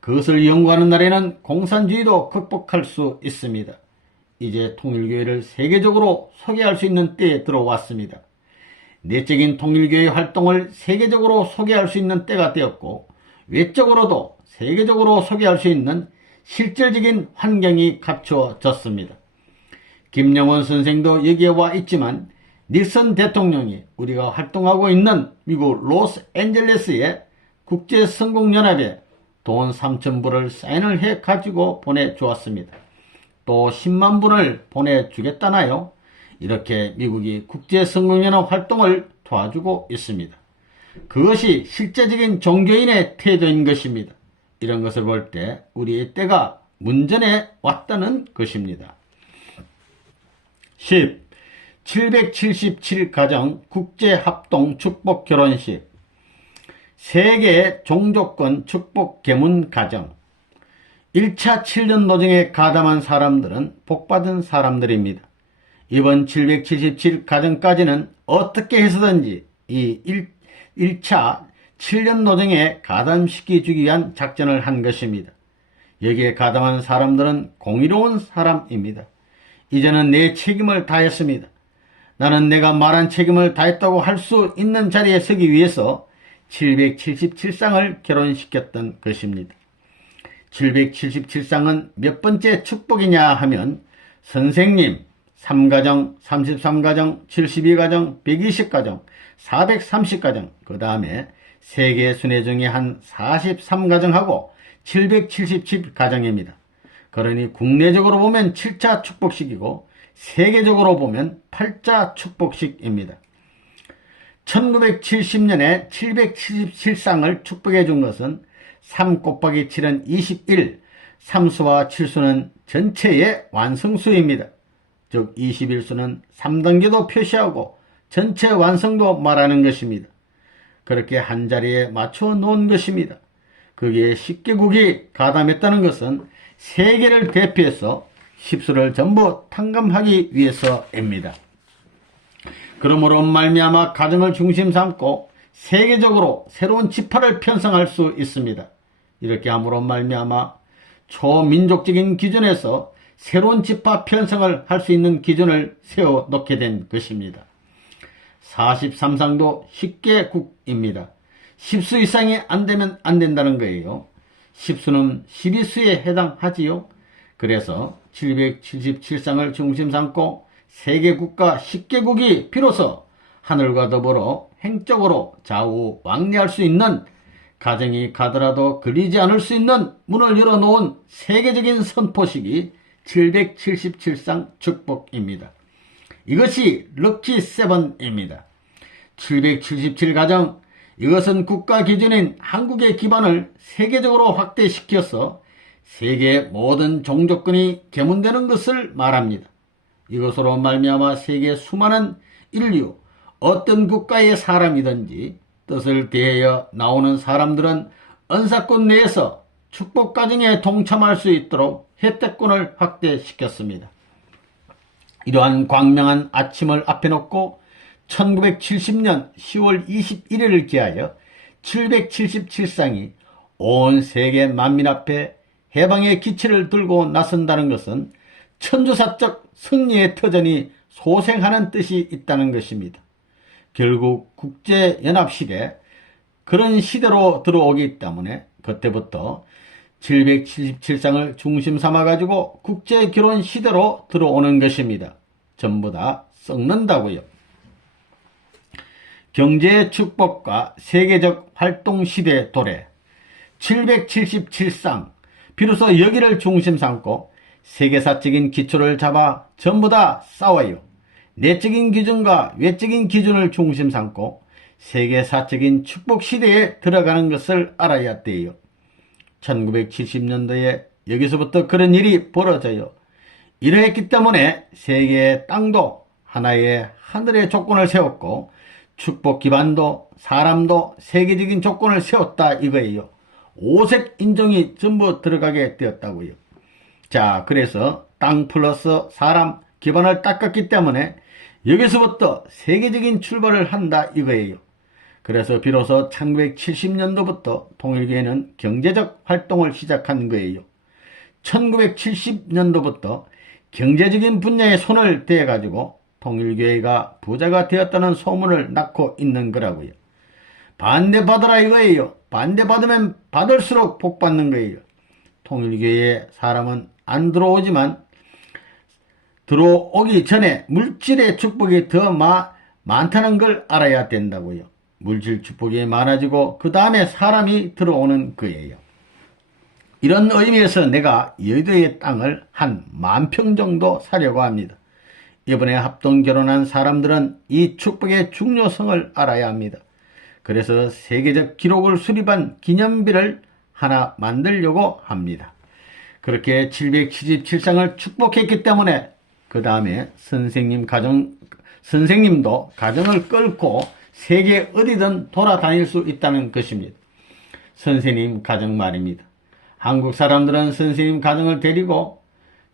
그것을 연구하는 날에는 공산주의도 극복할 수 있습니다. 이제 통일교회를 세계적으로 소개할 수 있는 때에 들어왔습니다. 내적인 통일교회 활동을 세계적으로 소개할 수 있는 때가 되었고 외적으로도 세계적으로 소개할 수 있는 실질적인 환경이 갖추어졌습니다. 김영원 선생도 여기에 와 있지만 닉슨 대통령이 우리가 활동하고 있는 미국 로스앤젤레스의 국제성공연합에 돈 3,000불을 사인을 해 가지고 보내주었습니다. 또 10만 불을 보내주겠다나요? 이렇게 미국이 국제성공연합 활동을 도와주고 있습니다. 그것이 실제적인 종교인의 태도인 것입니다. 이런 것을 볼 때 우리의 때가 문전에 왔다는 것입니다. 10. 777가정 국제합동 축복 결혼식 세계 종족권 축복 계문 가정 1차 7년 노정에 가담한 사람들은 복받은 사람들입니다. 이번 777가정까지는 어떻게 해서든지 이 1차 7년 노정에 가담시켜주기 위한 작전을 한 것입니다. 여기에 가담한 사람들은 공의로운 사람입니다. 이제는 내 책임을 다했습니다. 나는 내가 말한 책임을 다했다고 할 수 있는 자리에 서기 위해서 777쌍을 결혼시켰던 것입니다. 777쌍은 몇 번째 축복이냐 하면 선생님, 3가정, 33가정, 72가정, 120가정, 430가정, 그 다음에 세계 순회 중에 한 43가정하고 777가정입니다. 그러니 국내적으로 보면 7차 축복식이고 세계적으로 보면 8차 축복식입니다. 1970년에 777쌍을 축복해 준 것은 3 곱하기 7은 21, 3수와 7수는 전체의 완성수입니다. 즉 21수는 3단계도 표시하고 전체 완성도 말하는 것입니다. 그렇게 한 자리에 맞춰 놓은 것입니다. 거기에 10개국이 가담했다는 것은 세계를 대표해서 10수를 전부 탕감하기 위해서입니다. 그러므로 말미암아 가정을 중심 삼고 세계적으로 새로운 지파를 편성할 수 있습니다. 이렇게 함으로 말미암아 초민족적인 기준에서 새로운 지파 편성을 할 수 있는 기준을 세워놓게 된 것입니다. 43상도 10개국입니다. 10수 이상이 안되면 안된다는 거예요. 10수는 12수에 해당하지요. 그래서 777상을 중심 삼고 세계국가 10개국이 비로소 하늘과 더불어 행적으로 좌우 왕래할 수 있는, 가정이 가더라도 걸리지 않을 수 있는 문을 열어놓은 세계적인 선포식이 777상 축복입니다. 이것이 럭키 세븐입니다. 777가정, 이것은 국가 기준인 한국의 기반을 세계적으로 확대시켜서 세계 모든 종족권이 계문되는 것을 말합니다. 이것으로 말미암아 세계 수많은 인류, 어떤 국가의 사람이든지 뜻을 대하여 나오는 사람들은 은사권 내에서 축복가정에 동참할 수 있도록 혜택권을 확대시켰습니다. 이러한 광명한 아침을 앞에 놓고 1970년 10월 21일을 기하여 777쌍이 온 세계 만민 앞에 해방의 기치를 들고 나선다는 것은 천주사적 승리의 터전이 소생하는 뜻이 있다는 것입니다. 결국 국제연합시대, 그런 시대로 들어오기 때문에 그때부터 777상을 중심 삼아가지고 국제결혼시대로 들어오는 것입니다. 전부 다 썩는다고요. 경제의 축복과 세계적 활동시대 도래, 777상, 비로소 여기를 중심 삼고 세계사적인 기초를 잡아 전부 다 싸워요. 내적인 기준과 외적인 기준을 중심 삼고 세계사적인 축복시대에 들어가는 것을 알아야 돼요. 1970년도에 여기서부터 그런 일이 벌어져요. 이러했기 때문에 세계의 땅도 하나의 하늘의 조건을 세웠고 축복 기반도 사람도 세계적인 조건을 세웠다 이거예요. 오색 인종이 전부 들어가게 되었다고요. 자, 그래서 땅 플러스 사람 기반을 닦았기 때문에 여기서부터 세계적인 출발을 한다 이거예요. 그래서 비로소 1970년도부터 통일교회는 경제적 활동을 시작한 거예요. 1970년도부터 경제적인 분야에 손을 대가지고 통일교회가 부자가 되었다는 소문을 낳고 있는 거라고요. 반대받으라 이거예요. 반대받으면 받을수록 복받는 거예요. 통일교회에 사람은 안 들어오지만 들어오기 전에 물질의 축복이 더 많다는 걸 알아야 된다고요. 물질 축복이 많아지고 그 다음에 사람이 들어오는 거예요. 이런 의미에서 내가 여의도의 땅을 한 10,000평 정도 사려고 합니다. 이번에 합동 결혼한 사람들은 이 축복의 중요성을 알아야 합니다. 그래서 세계적 기록을 수립한 기념비를 하나 만들려고 합니다. 그렇게 777상을 축복했기 때문에 그 다음에 선생님도 가정을 끌고 세계 어디든 돌아다닐 수 있다는 것입니다. 선생님 가정 말입니다. 한국 사람들은 선생님 가정을 데리고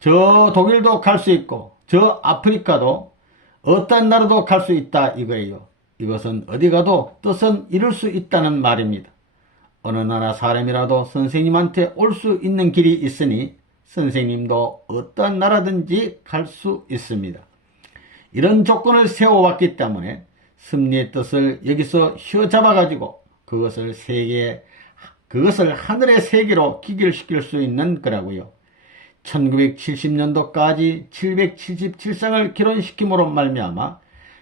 저 독일도 갈 수 있고 저 아프리카도 어떤 나라도 갈 수 있다 이거예요. 이것은 어디 가도 뜻은 이룰 수 있다는 말입니다. 어느 나라 사람이라도 선생님한테 올 수 있는 길이 있으니 선생님도 어떤 나라든지 갈 수 있습니다. 이런 조건을 세워왔기 때문에 승리의 뜻을 여기서 휘어잡아가지고 그것을 하늘의 세계로 기결시킬 수 있는 거라고요. 1970년도까지 777쌍을 결혼시킴으로 말미암아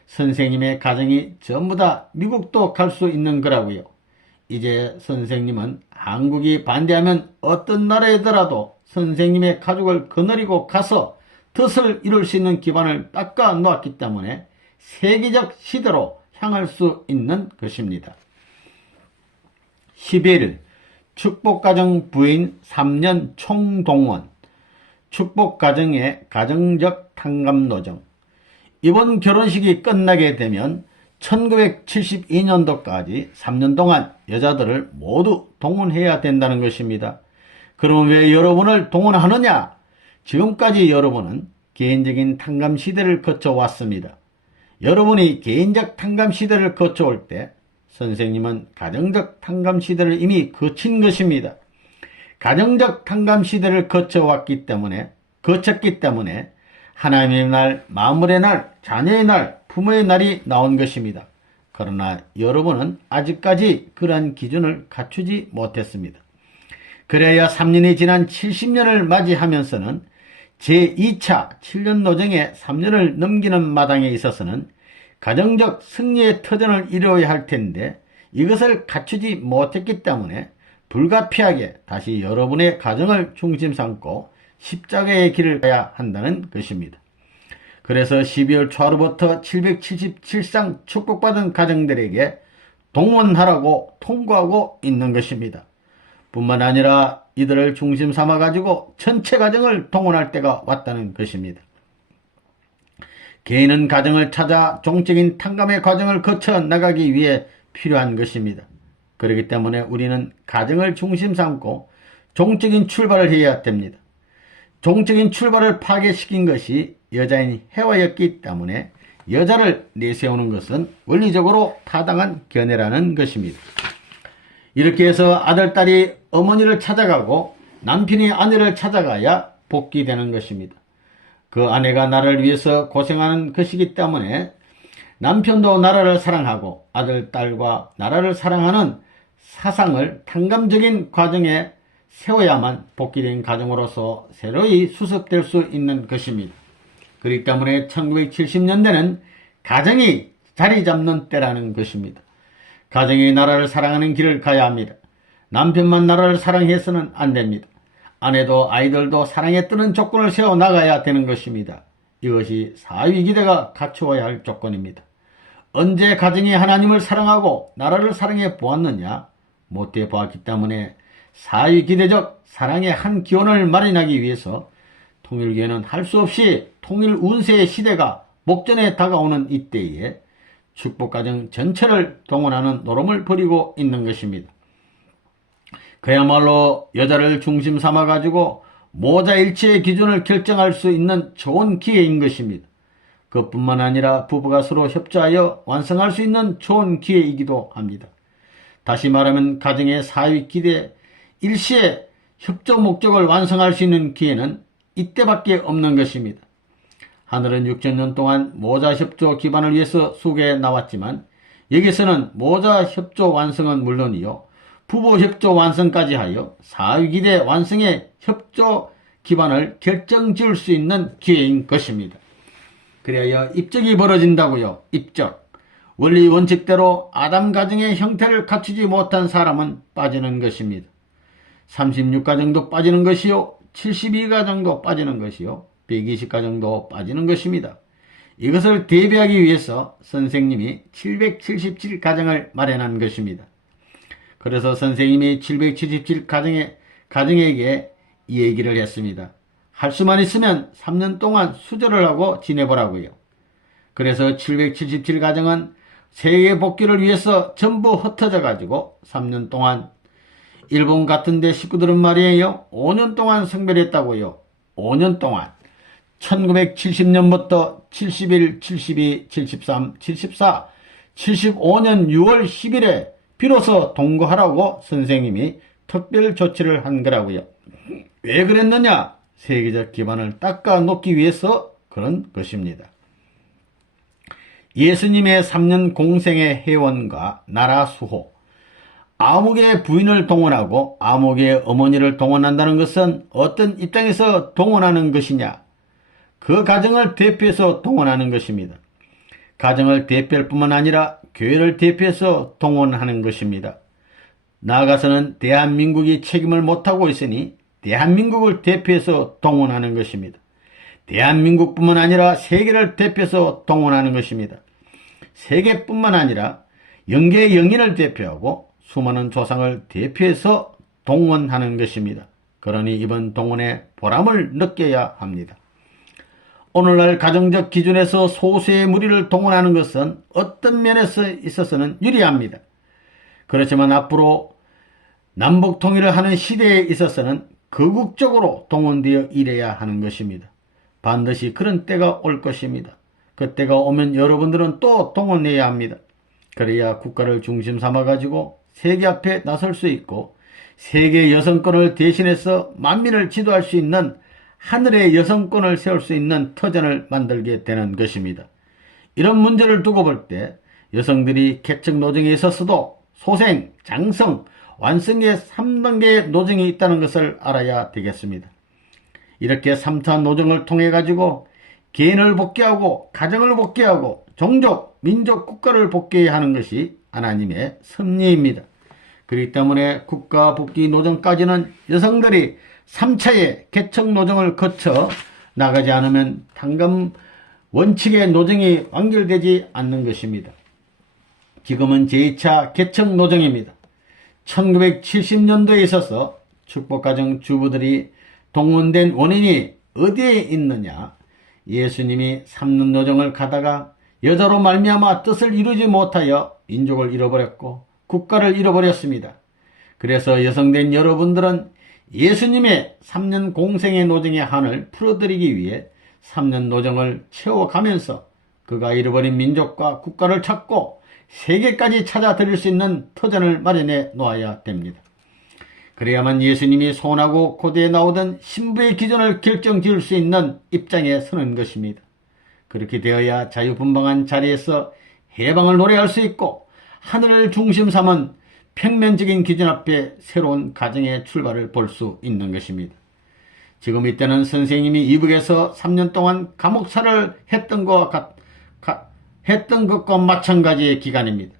선생님의 가정이 전부 다 미국도 갈 수 있는 거라고요. 이제 선생님은 한국이 반대하면 어떤 나라에더라도 선생님의 가족을 거느리고 가서 뜻을 이룰 수 있는 기반을 닦아 놓았기 때문에 세계적 시대로 향할 수 있는 것입니다. 11일 축복가정 부인 3년 총동원, 축복가정의 가정적 탕감노정. 이번 결혼식이 끝나게 되면 1972년도까지 3년 동안 여자들을 모두 동원해야 된다는 것입니다. 그럼 왜 여러분을 동원하느냐? 지금까지 여러분은 개인적인 탕감 시대를 거쳐왔습니다. 여러분이 개인적 탕감 시대를 거쳐올 때 선생님은 가정적 탕감 시대를 이미 거친 것입니다. 가정적 탕감 시대를 거쳐왔기 때문에, 거쳤기 때문에 하나님의 날, 만물의 날, 자녀의 날, 부모의 날이 나온 것입니다. 그러나 여러분은 아직까지 그러한 기준을 갖추지 못했습니다. 그래야 3년이 지난 70년을 맞이하면서는 제2차 7년 노정의 3년을 넘기는 마당에 있어서는 가정적 승리의 터전을 이루어야 할 텐데 이것을 갖추지 못했기 때문에 불가피하게 다시 여러분의 가정을 중심 삼고 십자가의 길을 가야 한다는 것입니다. 그래서 12월 초하루부터 777상 축복받은 가정들에게 동원하라고 통보하고 있는 것입니다. 뿐만 아니라 이들을 중심 삼아가지고 전체 가정을 동원할 때가 왔다는 것입니다. 개인은 가정을 찾아 종적인 탕감의 과정을 거쳐 나가기 위해 필요한 것입니다. 그렇기 때문에 우리는 가정을 중심 삼고 종적인 출발을 해야 됩니다. 종적인 출발을 파괴시킨 것이 여자인 해와였기 때문에 여자를 내세우는 것은 원리적으로 타당한 견해라는 것입니다. 이렇게 해서 아들, 딸이 어머니를 찾아가고 남편이 아내를 찾아가야 복귀되는 것입니다. 그 아내가 나라를 위해서 고생하는 것이기 때문에 남편도 나라를 사랑하고 아들, 딸과 나라를 사랑하는 사상을 탕감적인 과정에 세워야만 복귀된 가정으로서 새로이 수습될 수 있는 것입니다. 그렇기 때문에 1970년대는 가정이 자리 잡는 때라는 것입니다. 가정이 나라를 사랑하는 길을 가야 합니다. 남편만 나라를 사랑해서는 안 됩니다. 아내도 아이들도 사랑에 뜨는 조건을 세워 나가야 되는 것입니다. 이것이 사위기대가 갖추어야 할 조건입니다. 언제 가정이 하나님을 사랑하고 나라를 사랑해 보았느냐? 못해 보았기 때문에 사위기대적 사랑의 한 기원을 마련하기 위해서 통일교회는 할 수 없이 통일운세의 시대가 목전에 다가오는 이때에 축복가정 전체를 동원하는 노름을 벌이고 있는 것입니다. 그야말로 여자를 중심 삼아가지고 모자일치의 기준을 결정할 수 있는 좋은 기회인 것입니다. 그뿐만 아니라 부부가 서로 협조하여 완성할 수 있는 좋은 기회이기도 합니다. 다시 말하면 가정의 사위기대 일시에 협조 목적을 완성할 수 있는 기회는 이때밖에 없는 것입니다. 하늘은 6천년 동안 모자협조 기반을 위해서 수고해 나왔지만 여기서는 모자협조 완성은 물론이요 부부협조 완성까지 하여 사위기대 완성의 협조 기반을 결정지을 수 있는 기회인 것입니다. 그래야 입적이 벌어진다고요. 입적. 원리 원칙대로 아담 가정의 형태를 갖추지 못한 사람은 빠지는 것입니다. 36가정도 빠지는 것이요 72가정도 빠지는 것이요 120가정도 빠지는 것입니다. 이것을 대비하기 위해서 선생님이 777가정을 마련한 것입니다. 그래서 선생님이 777가정에게 이 얘기를 했습니다. 할 수만 있으면 3년 동안 수절을 하고 지내보라고요. 그래서 777가정은 세계 복귀를 위해서 전부 흩어져 가지고 3년 동안 일본 같은 데 식구들은 말이에요. 5년 동안 성별했다고요. 5년 동안. 1970년부터 71, 72, 73, 74, 75년 6월 10일에 비로소 동거하라고 선생님이 특별 조치를 한 거라고요. 왜 그랬느냐? 세계적 기반을 닦아 놓기 위해서 그런 것입니다. 예수님의 3년 공생의 회원과 나라 수호, 아무개의 부인을 동원하고 아무개의 어머니를 동원한다는 것은 어떤 입장에서 동원하는 것이냐? 그 가정을 대표해서 동원하는 것입니다. 가정을 대표할 뿐만 아니라 교회를 대표해서 동원하는 것입니다. 나아가서는 대한민국이 책임을 못하고 있으니 대한민국을 대표해서 동원하는 것입니다. 대한민국뿐만 아니라 세계를 대표해서 동원하는 것입니다. 세계뿐만 아니라 영계의 영인을 대표하고 수많은 조상을 대표해서 동원하는 것입니다. 그러니 이번 동원에 보람을 느껴야 합니다. 오늘날 가정적 기준에서 소수의 무리를 동원하는 것은 어떤 면에서 있어서는 유리합니다. 그렇지만 앞으로 남북 통일을 하는 시대에 있어서는 거국적으로 동원되어 일해야 하는 것입니다. 반드시 그런 때가 올 것입니다. 그 때가 오면 여러분들은 또 동원해야 합니다. 그래야 국가를 중심 삼아가지고 세계 앞에 나설 수 있고 세계 여성권을 대신해서 만민을 지도할 수 있는 하늘의 여성권을 세울 수 있는 터전을 만들게 되는 것입니다. 이런 문제를 두고 볼 때 여성들이 계층 노정에 있어서도 소생, 장성, 완성의 3단계의 노정이 있다는 것을 알아야 되겠습니다. 이렇게 3차 노정을 통해 가지고 개인을 복귀하고 가정을 복귀하고 종족, 민족, 국가를 복귀하는 것이 하나님의 섭리입니다. 그렇기 때문에 국가 복귀 노정까지는 여성들이 3차의 계층 노정을 거쳐 나가지 않으면 당금 원칙의 노정이 완결되지 않는 것입니다. 지금은 제2차 계층 노정입니다. 1970년도에 있어서 축복가정 주부들이 동원된 원인이 어디에 있느냐? 예수님이 삼는 노정을 가다가 여자로 말미암아 뜻을 이루지 못하여 민족을 잃어버렸고 국가를 잃어버렸습니다. 그래서 여성된 여러분들은 예수님의 3년 공생의 노정의 한을 풀어드리기 위해 3년 노정을 채워가면서 그가 잃어버린 민족과 국가를 찾고 세계까지 찾아드릴 수 있는 터전을 마련해 놓아야 됩니다. 그래야만 예수님이 소원하고 고대에 나오던 신부의 기준을 결정지을 수 있는 입장에 서는 것입니다. 그렇게 되어야 자유분방한 자리에서 해방을 노래할 수 있고 하늘을 중심 삼은 평면적인 기준 앞에 새로운 가정의 출발을 볼 수 있는 것입니다. 지금 이때는 선생님이 이북에서 3년 동안 감옥살을 했던 것과 마찬가지의 기간입니다.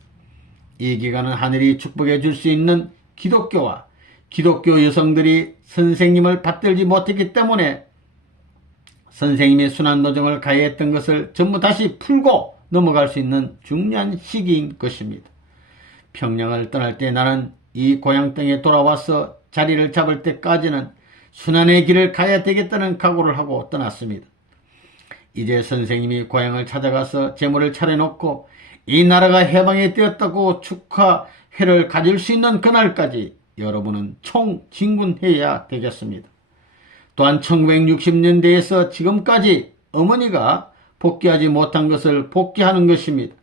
이 기간은 하늘이 축복해 줄 수 있는 기독교와 기독교 여성들이 선생님을 받들지 못했기 때문에 선생님의 순환노정을 가해했던 것을 전부 다시 풀고 넘어갈 수 있는 중요한 시기인 것입니다. 평양을 떠날 때 나는 이 고향 땅에 돌아와서 자리를 잡을 때까지는 순환의 길을 가야 되겠다는 각오를 하고 떠났습니다. 이제 선생님이 고향을 찾아가서 제물을 차려놓고 이 나라가 해방이 되었다고 축하회를 가질 수 있는 그날까지 여러분은 총진군해야 되겠습니다. 또한 1960년대에서 지금까지 어머니가 복귀하지 못한 것을 복귀하는 것입니다.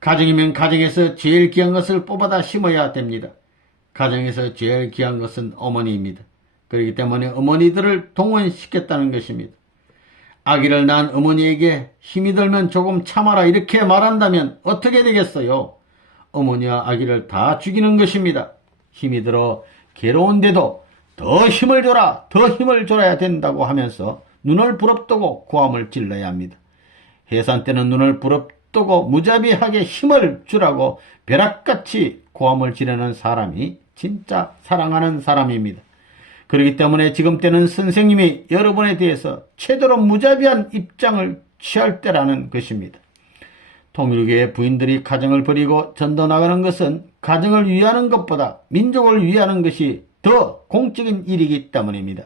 가정이면 가정에서 제일 귀한 것을 뽑아다 심어야 됩니다. 가정에서 제일 귀한 것은 어머니입니다. 그렇기 때문에 어머니들을 동원시켰다는 것입니다. 아기를 낳은 어머니에게 힘이 들면 조금 참아라 이렇게 말한다면 어떻게 되겠어요? 어머니와 아기를 다 죽이는 것입니다. 힘이 들어 괴로운데도 더 힘을 줘라, 더 힘을 줘야 된다고 하면서 눈을 부릅뜨고 고함을 질러야 합니다. 해산 때는 눈을 부릅뜨고 무자비하게 힘을 주라고 벼락같이 고함을 지르는 사람이 진짜 사랑하는 사람입니다. 그렇기 때문에 지금 때는 선생님이 여러분에 대해서 최대로 무자비한 입장을 취할 때라는 것입니다. 통일교의 부인들이 가정을 버리고 전도 나가는 것은 가정을 위하는 것보다 민족을 위하는 것이 더 공적인 일이기 때문입니다.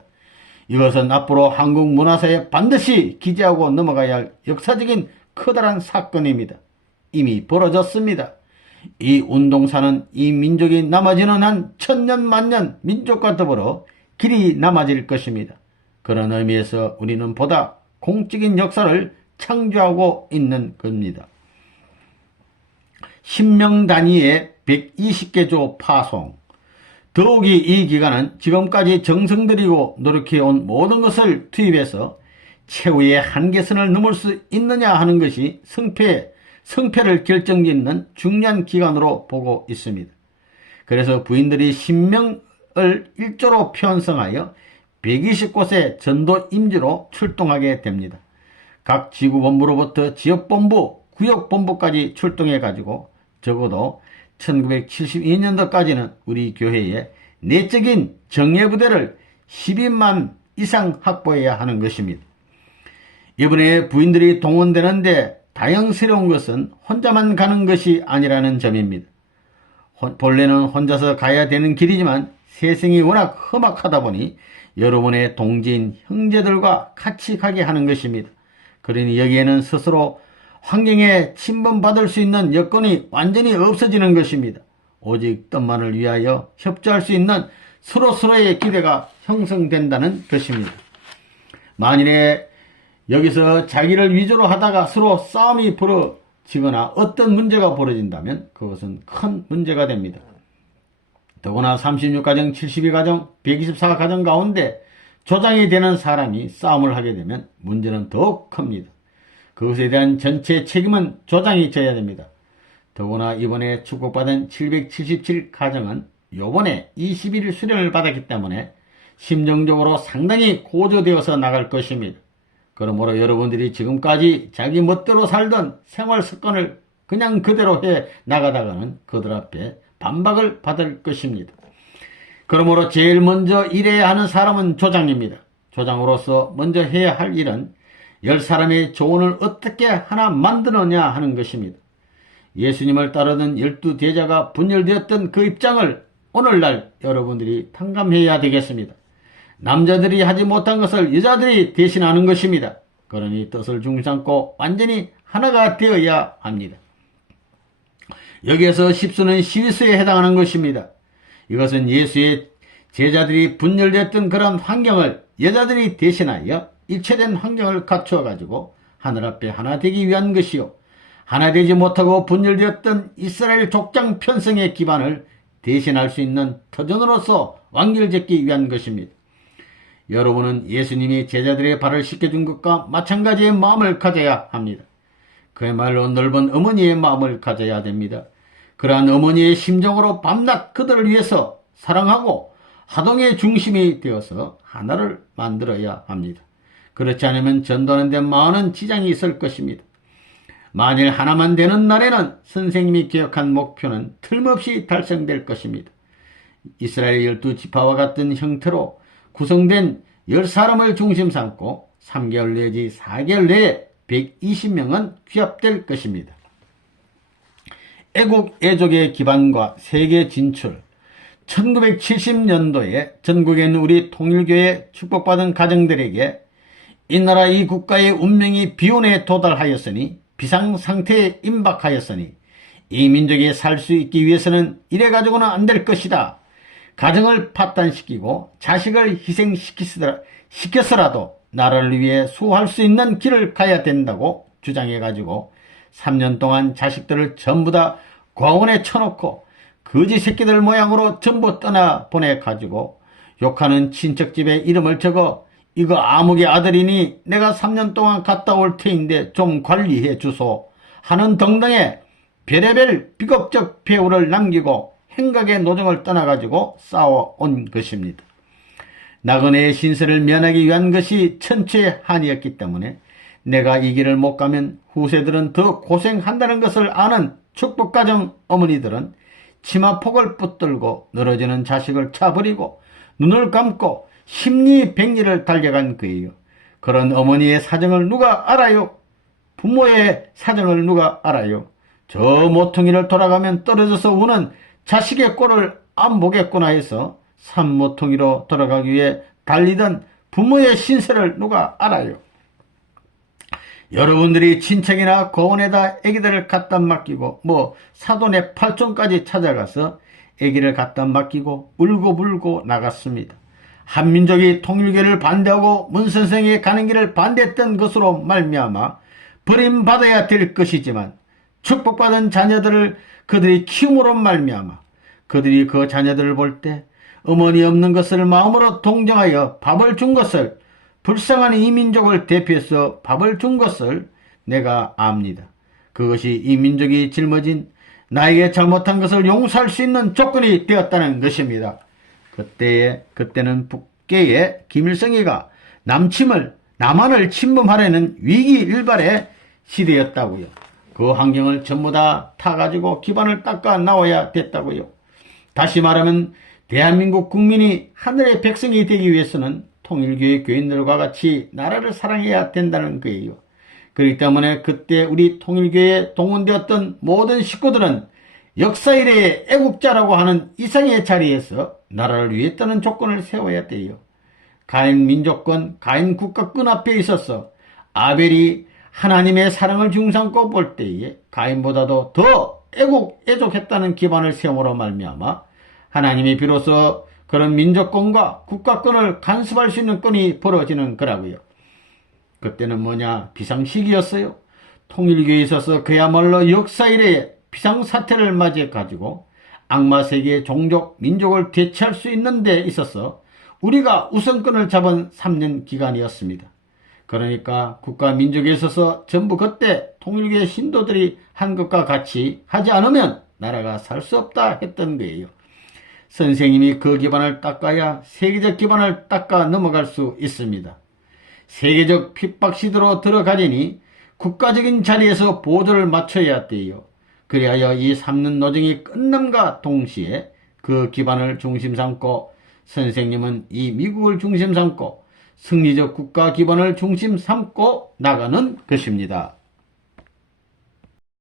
이것은 앞으로 한국 문화사에 반드시 기재하고 넘어가야 할 역사적인 커다란 사건입니다. 이미 벌어졌습니다. 이 운동사는 이 민족이 남아지는 한 천년 만년 민족과 더불어 길이 남아질 것입니다. 그런 의미에서 우리는 보다 공적인 역사를 창조하고 있는 겁니다. 신명 단위의 120개조 파송. 더욱이 이 기간은 지금까지 정성 들이고 노력해온 모든 것을 투입해서 최후의 한계선을 넘을 수 있느냐 하는 것이 성패를 결정짓는 중요한 기간으로 보고 있습니다. 그래서 부인들이 신명을 일조로 편성하여 120곳의 전도 임지로 출동하게 됩니다. 각 지구본부로부터 지역본부, 구역본부까지 출동해가지고 적어도 1972년도까지는 우리 교회에 내적인 정예부대를 12만 이상 확보해야 하는 것입니다. 이번에 부인들이 동원되는데 다양스러운 것은 혼자만 가는 것이 아니라는 점입니다. 본래는 혼자서 가야 되는 길이지만 세상이 워낙 험악하다 보니 여러분의 동지인 형제들과 같이 가게 하는 것입니다. 그러니 여기에는 스스로 환경에 침범받을 수 있는 여건이 완전히 없어지는 것입니다. 오직 뜻만을 위하여 협조할 수 있는 서로서로의 기대가 형성된다는 것입니다. 만일에 여기서 자기를 위주로 하다가 서로 싸움이 벌어지거나 어떤 문제가 벌어진다면 그것은 큰 문제가 됩니다. 더구나 36가정, 72가정, 124가정 가운데 조장이 되는 사람이 싸움을 하게 되면 문제는 더욱 큽니다. 그것에 대한 전체 책임은 조장이 져야 됩니다. 더구나 이번에 축복받은 777가정은 요번에 21일 수련을 받았기 때문에 심정적으로 상당히 고조되어서 나갈 것입니다. 그러므로 여러분들이 지금까지 자기 멋대로 살던 생활 습관을 그냥 그대로 해 나가다가는 그들 앞에 반박을 받을 것입니다. 그러므로 제일 먼저 일해야 하는 사람은 조장입니다. 조장으로서 먼저 해야 할 일은 10사람의 조언을 어떻게 하나 만드느냐 하는 것입니다. 예수님을 따르던 12제자가 분열되었던 그 입장을 오늘날 여러분들이 탕감해야 되겠습니다. 남자들이 하지 못한 것을 여자들이 대신하는 것입니다. 그러니 뜻을 중심삼고 완전히 하나가 되어야 합니다. 여기에서 십수는 시위수에 해당하는 것입니다. 이것은 예수의 제자들이 분열됐던 그런 환경을 여자들이 대신하여 일체된 환경을 갖추어 가지고 하늘 앞에 하나 되기 위한 것이요, 하나 되지 못하고 분열되었던 이스라엘 족장 편성의 기반을 대신할 수 있는 터전으로서 완결짓기 위한 것입니다. 여러분은 예수님이 제자들의 발을 씻겨준 것과 마찬가지의 마음을 가져야 합니다. 그야말로 넓은 어머니의 마음을 가져야 됩니다. 그러한 어머니의 심정으로 밤낮 그들을 위해서 사랑하고 하동의 중심이 되어서 하나를 만들어야 합니다. 그렇지 않으면 전도하는 데 많은 지장이 있을 것입니다. 만일 하나만 되는 날에는 선생님이 기억한 목표는 틀림없이 달성될 것입니다. 이스라엘 12지파와 같은 형태로 구성된 10사람을 중심 삼고 3개월 내지 4개월 내에 120명은 귀합될 것입니다. 애국 애족의 기반과 세계 진출. 1970년도에 전국에 있는 우리 통일교회 축복받은 가정들에게 이 나라 이 국가의 운명이 비운에 도달하였으니 비상상태에 임박하였으니 이 민족이 살 수 있기 위해서는 이래가지고는 안 될 것이다. 가정을 파탄시키고 자식을 희생시켜서라도 나라를 위해 수호할 수 있는 길을 가야 된다고 주장해가지고 3년 동안 자식들을 전부 다 고아원에 쳐놓고 거지 새끼들 모양으로 전부 떠나보내가지고 욕하는 친척집에 이름을 적어 이거 아무개 아들이니 내가 3년 동안 갔다 올 테인데 좀 관리해 주소 하는 등등의 별의별 비극적 배후를 남기고 행각의 노정을 떠나가지고 싸워온 것입니다. 나그네의 신세를 면하기 위한 것이 천추의 한이었기 때문에 내가 이 길을 못 가면 후세들은 더 고생한다는 것을 아는 축복가정 어머니들은 치마폭을 붙들고 늘어지는 자식을 차버리고 눈을 감고 십리백리를 달려간 거예요. 그런 어머니의 사정을 누가 알아요? 부모의 사정을 누가 알아요? 저 모퉁이를 돌아가면 떨어져서 우는 자식의 꼴을 안 보겠구나 해서 산모퉁이로 돌아가기 위해 달리던 부모의 신세를 누가 알아요? 여러분들이 친척이나 고원에다 아기들을 갖다 맡기고 사돈의 팔촌까지 찾아가서 아기를 갖다 맡기고 울고불고 나갔습니다. 한민족이 통일교를 반대하고 문선생이 가는 길을 반대했던 것으로 말미암아 버림받아야 될 것이지만 축복받은 자녀들을 그들이 키움으로 말미암아 그들이 그 자녀들을 볼 때 어머니 없는 것을 마음으로 동정하여 밥을 준 것을, 불쌍한 이 민족을 대표해서 밥을 준 것을 내가 압니다. 그것이 이 민족이 짊어진 나에게 잘못한 것을 용서할 수 있는 조건이 되었다는 것입니다. 그때는 북계의 김일성이가 남한을 침범하려는 위기일발의 시대였다고요. 그 환경을 전부 다 타가지고 기반을 닦아 나와야 됐다고요. 다시 말하면 대한민국 국민이 하늘의 백성이 되기 위해서는 통일교의 교인들과 같이 나라를 사랑해야 된다는 거예요. 그렇기 때문에 그때 우리 통일교회에 동원되었던 모든 식구들은 역사 이래의 애국자라고 하는 이상의 자리에서 나라를 위해 떠는 조건을 세워야 돼요. 가인 민족권, 가인 국가권 앞에 있어서 아벨이 하나님의 사랑을 중삼고 볼 때에 가인보다도 더 애족했다는 기반을 세움으로 말미암아 하나님이 비로소 그런 민족권과 국가권을 간섭할 수 있는 건이 벌어지는 거라고요. 그때는 비상시기였어요. 통일교에 있어서 그야말로 역사 이래의 비상사태를 맞이해가지고 악마 세계의 종족, 민족을 대체할 수 있는 데 있어서 우리가 우선권을 잡은 3년 기간이었습니다. 그러니까 국가 민족에 있어서 전부 그때 통일교의 신도들이 한 것과 같이 하지 않으면 나라가 살 수 없다 했던 거예요. 선생님이 그 기반을 닦아야 세계적 기반을 닦아 넘어갈 수 있습니다. 세계적 핍박시대로 들어가려니 국가적인 자리에서 보조를 맞춰야 돼요. 그리하여 이 3년 노정이 끝남과 동시에 그 기반을 중심 삼고 선생님은 이 미국을 중심 삼고 승리적 국가 기반을 중심 삼고 나가는 것입니다.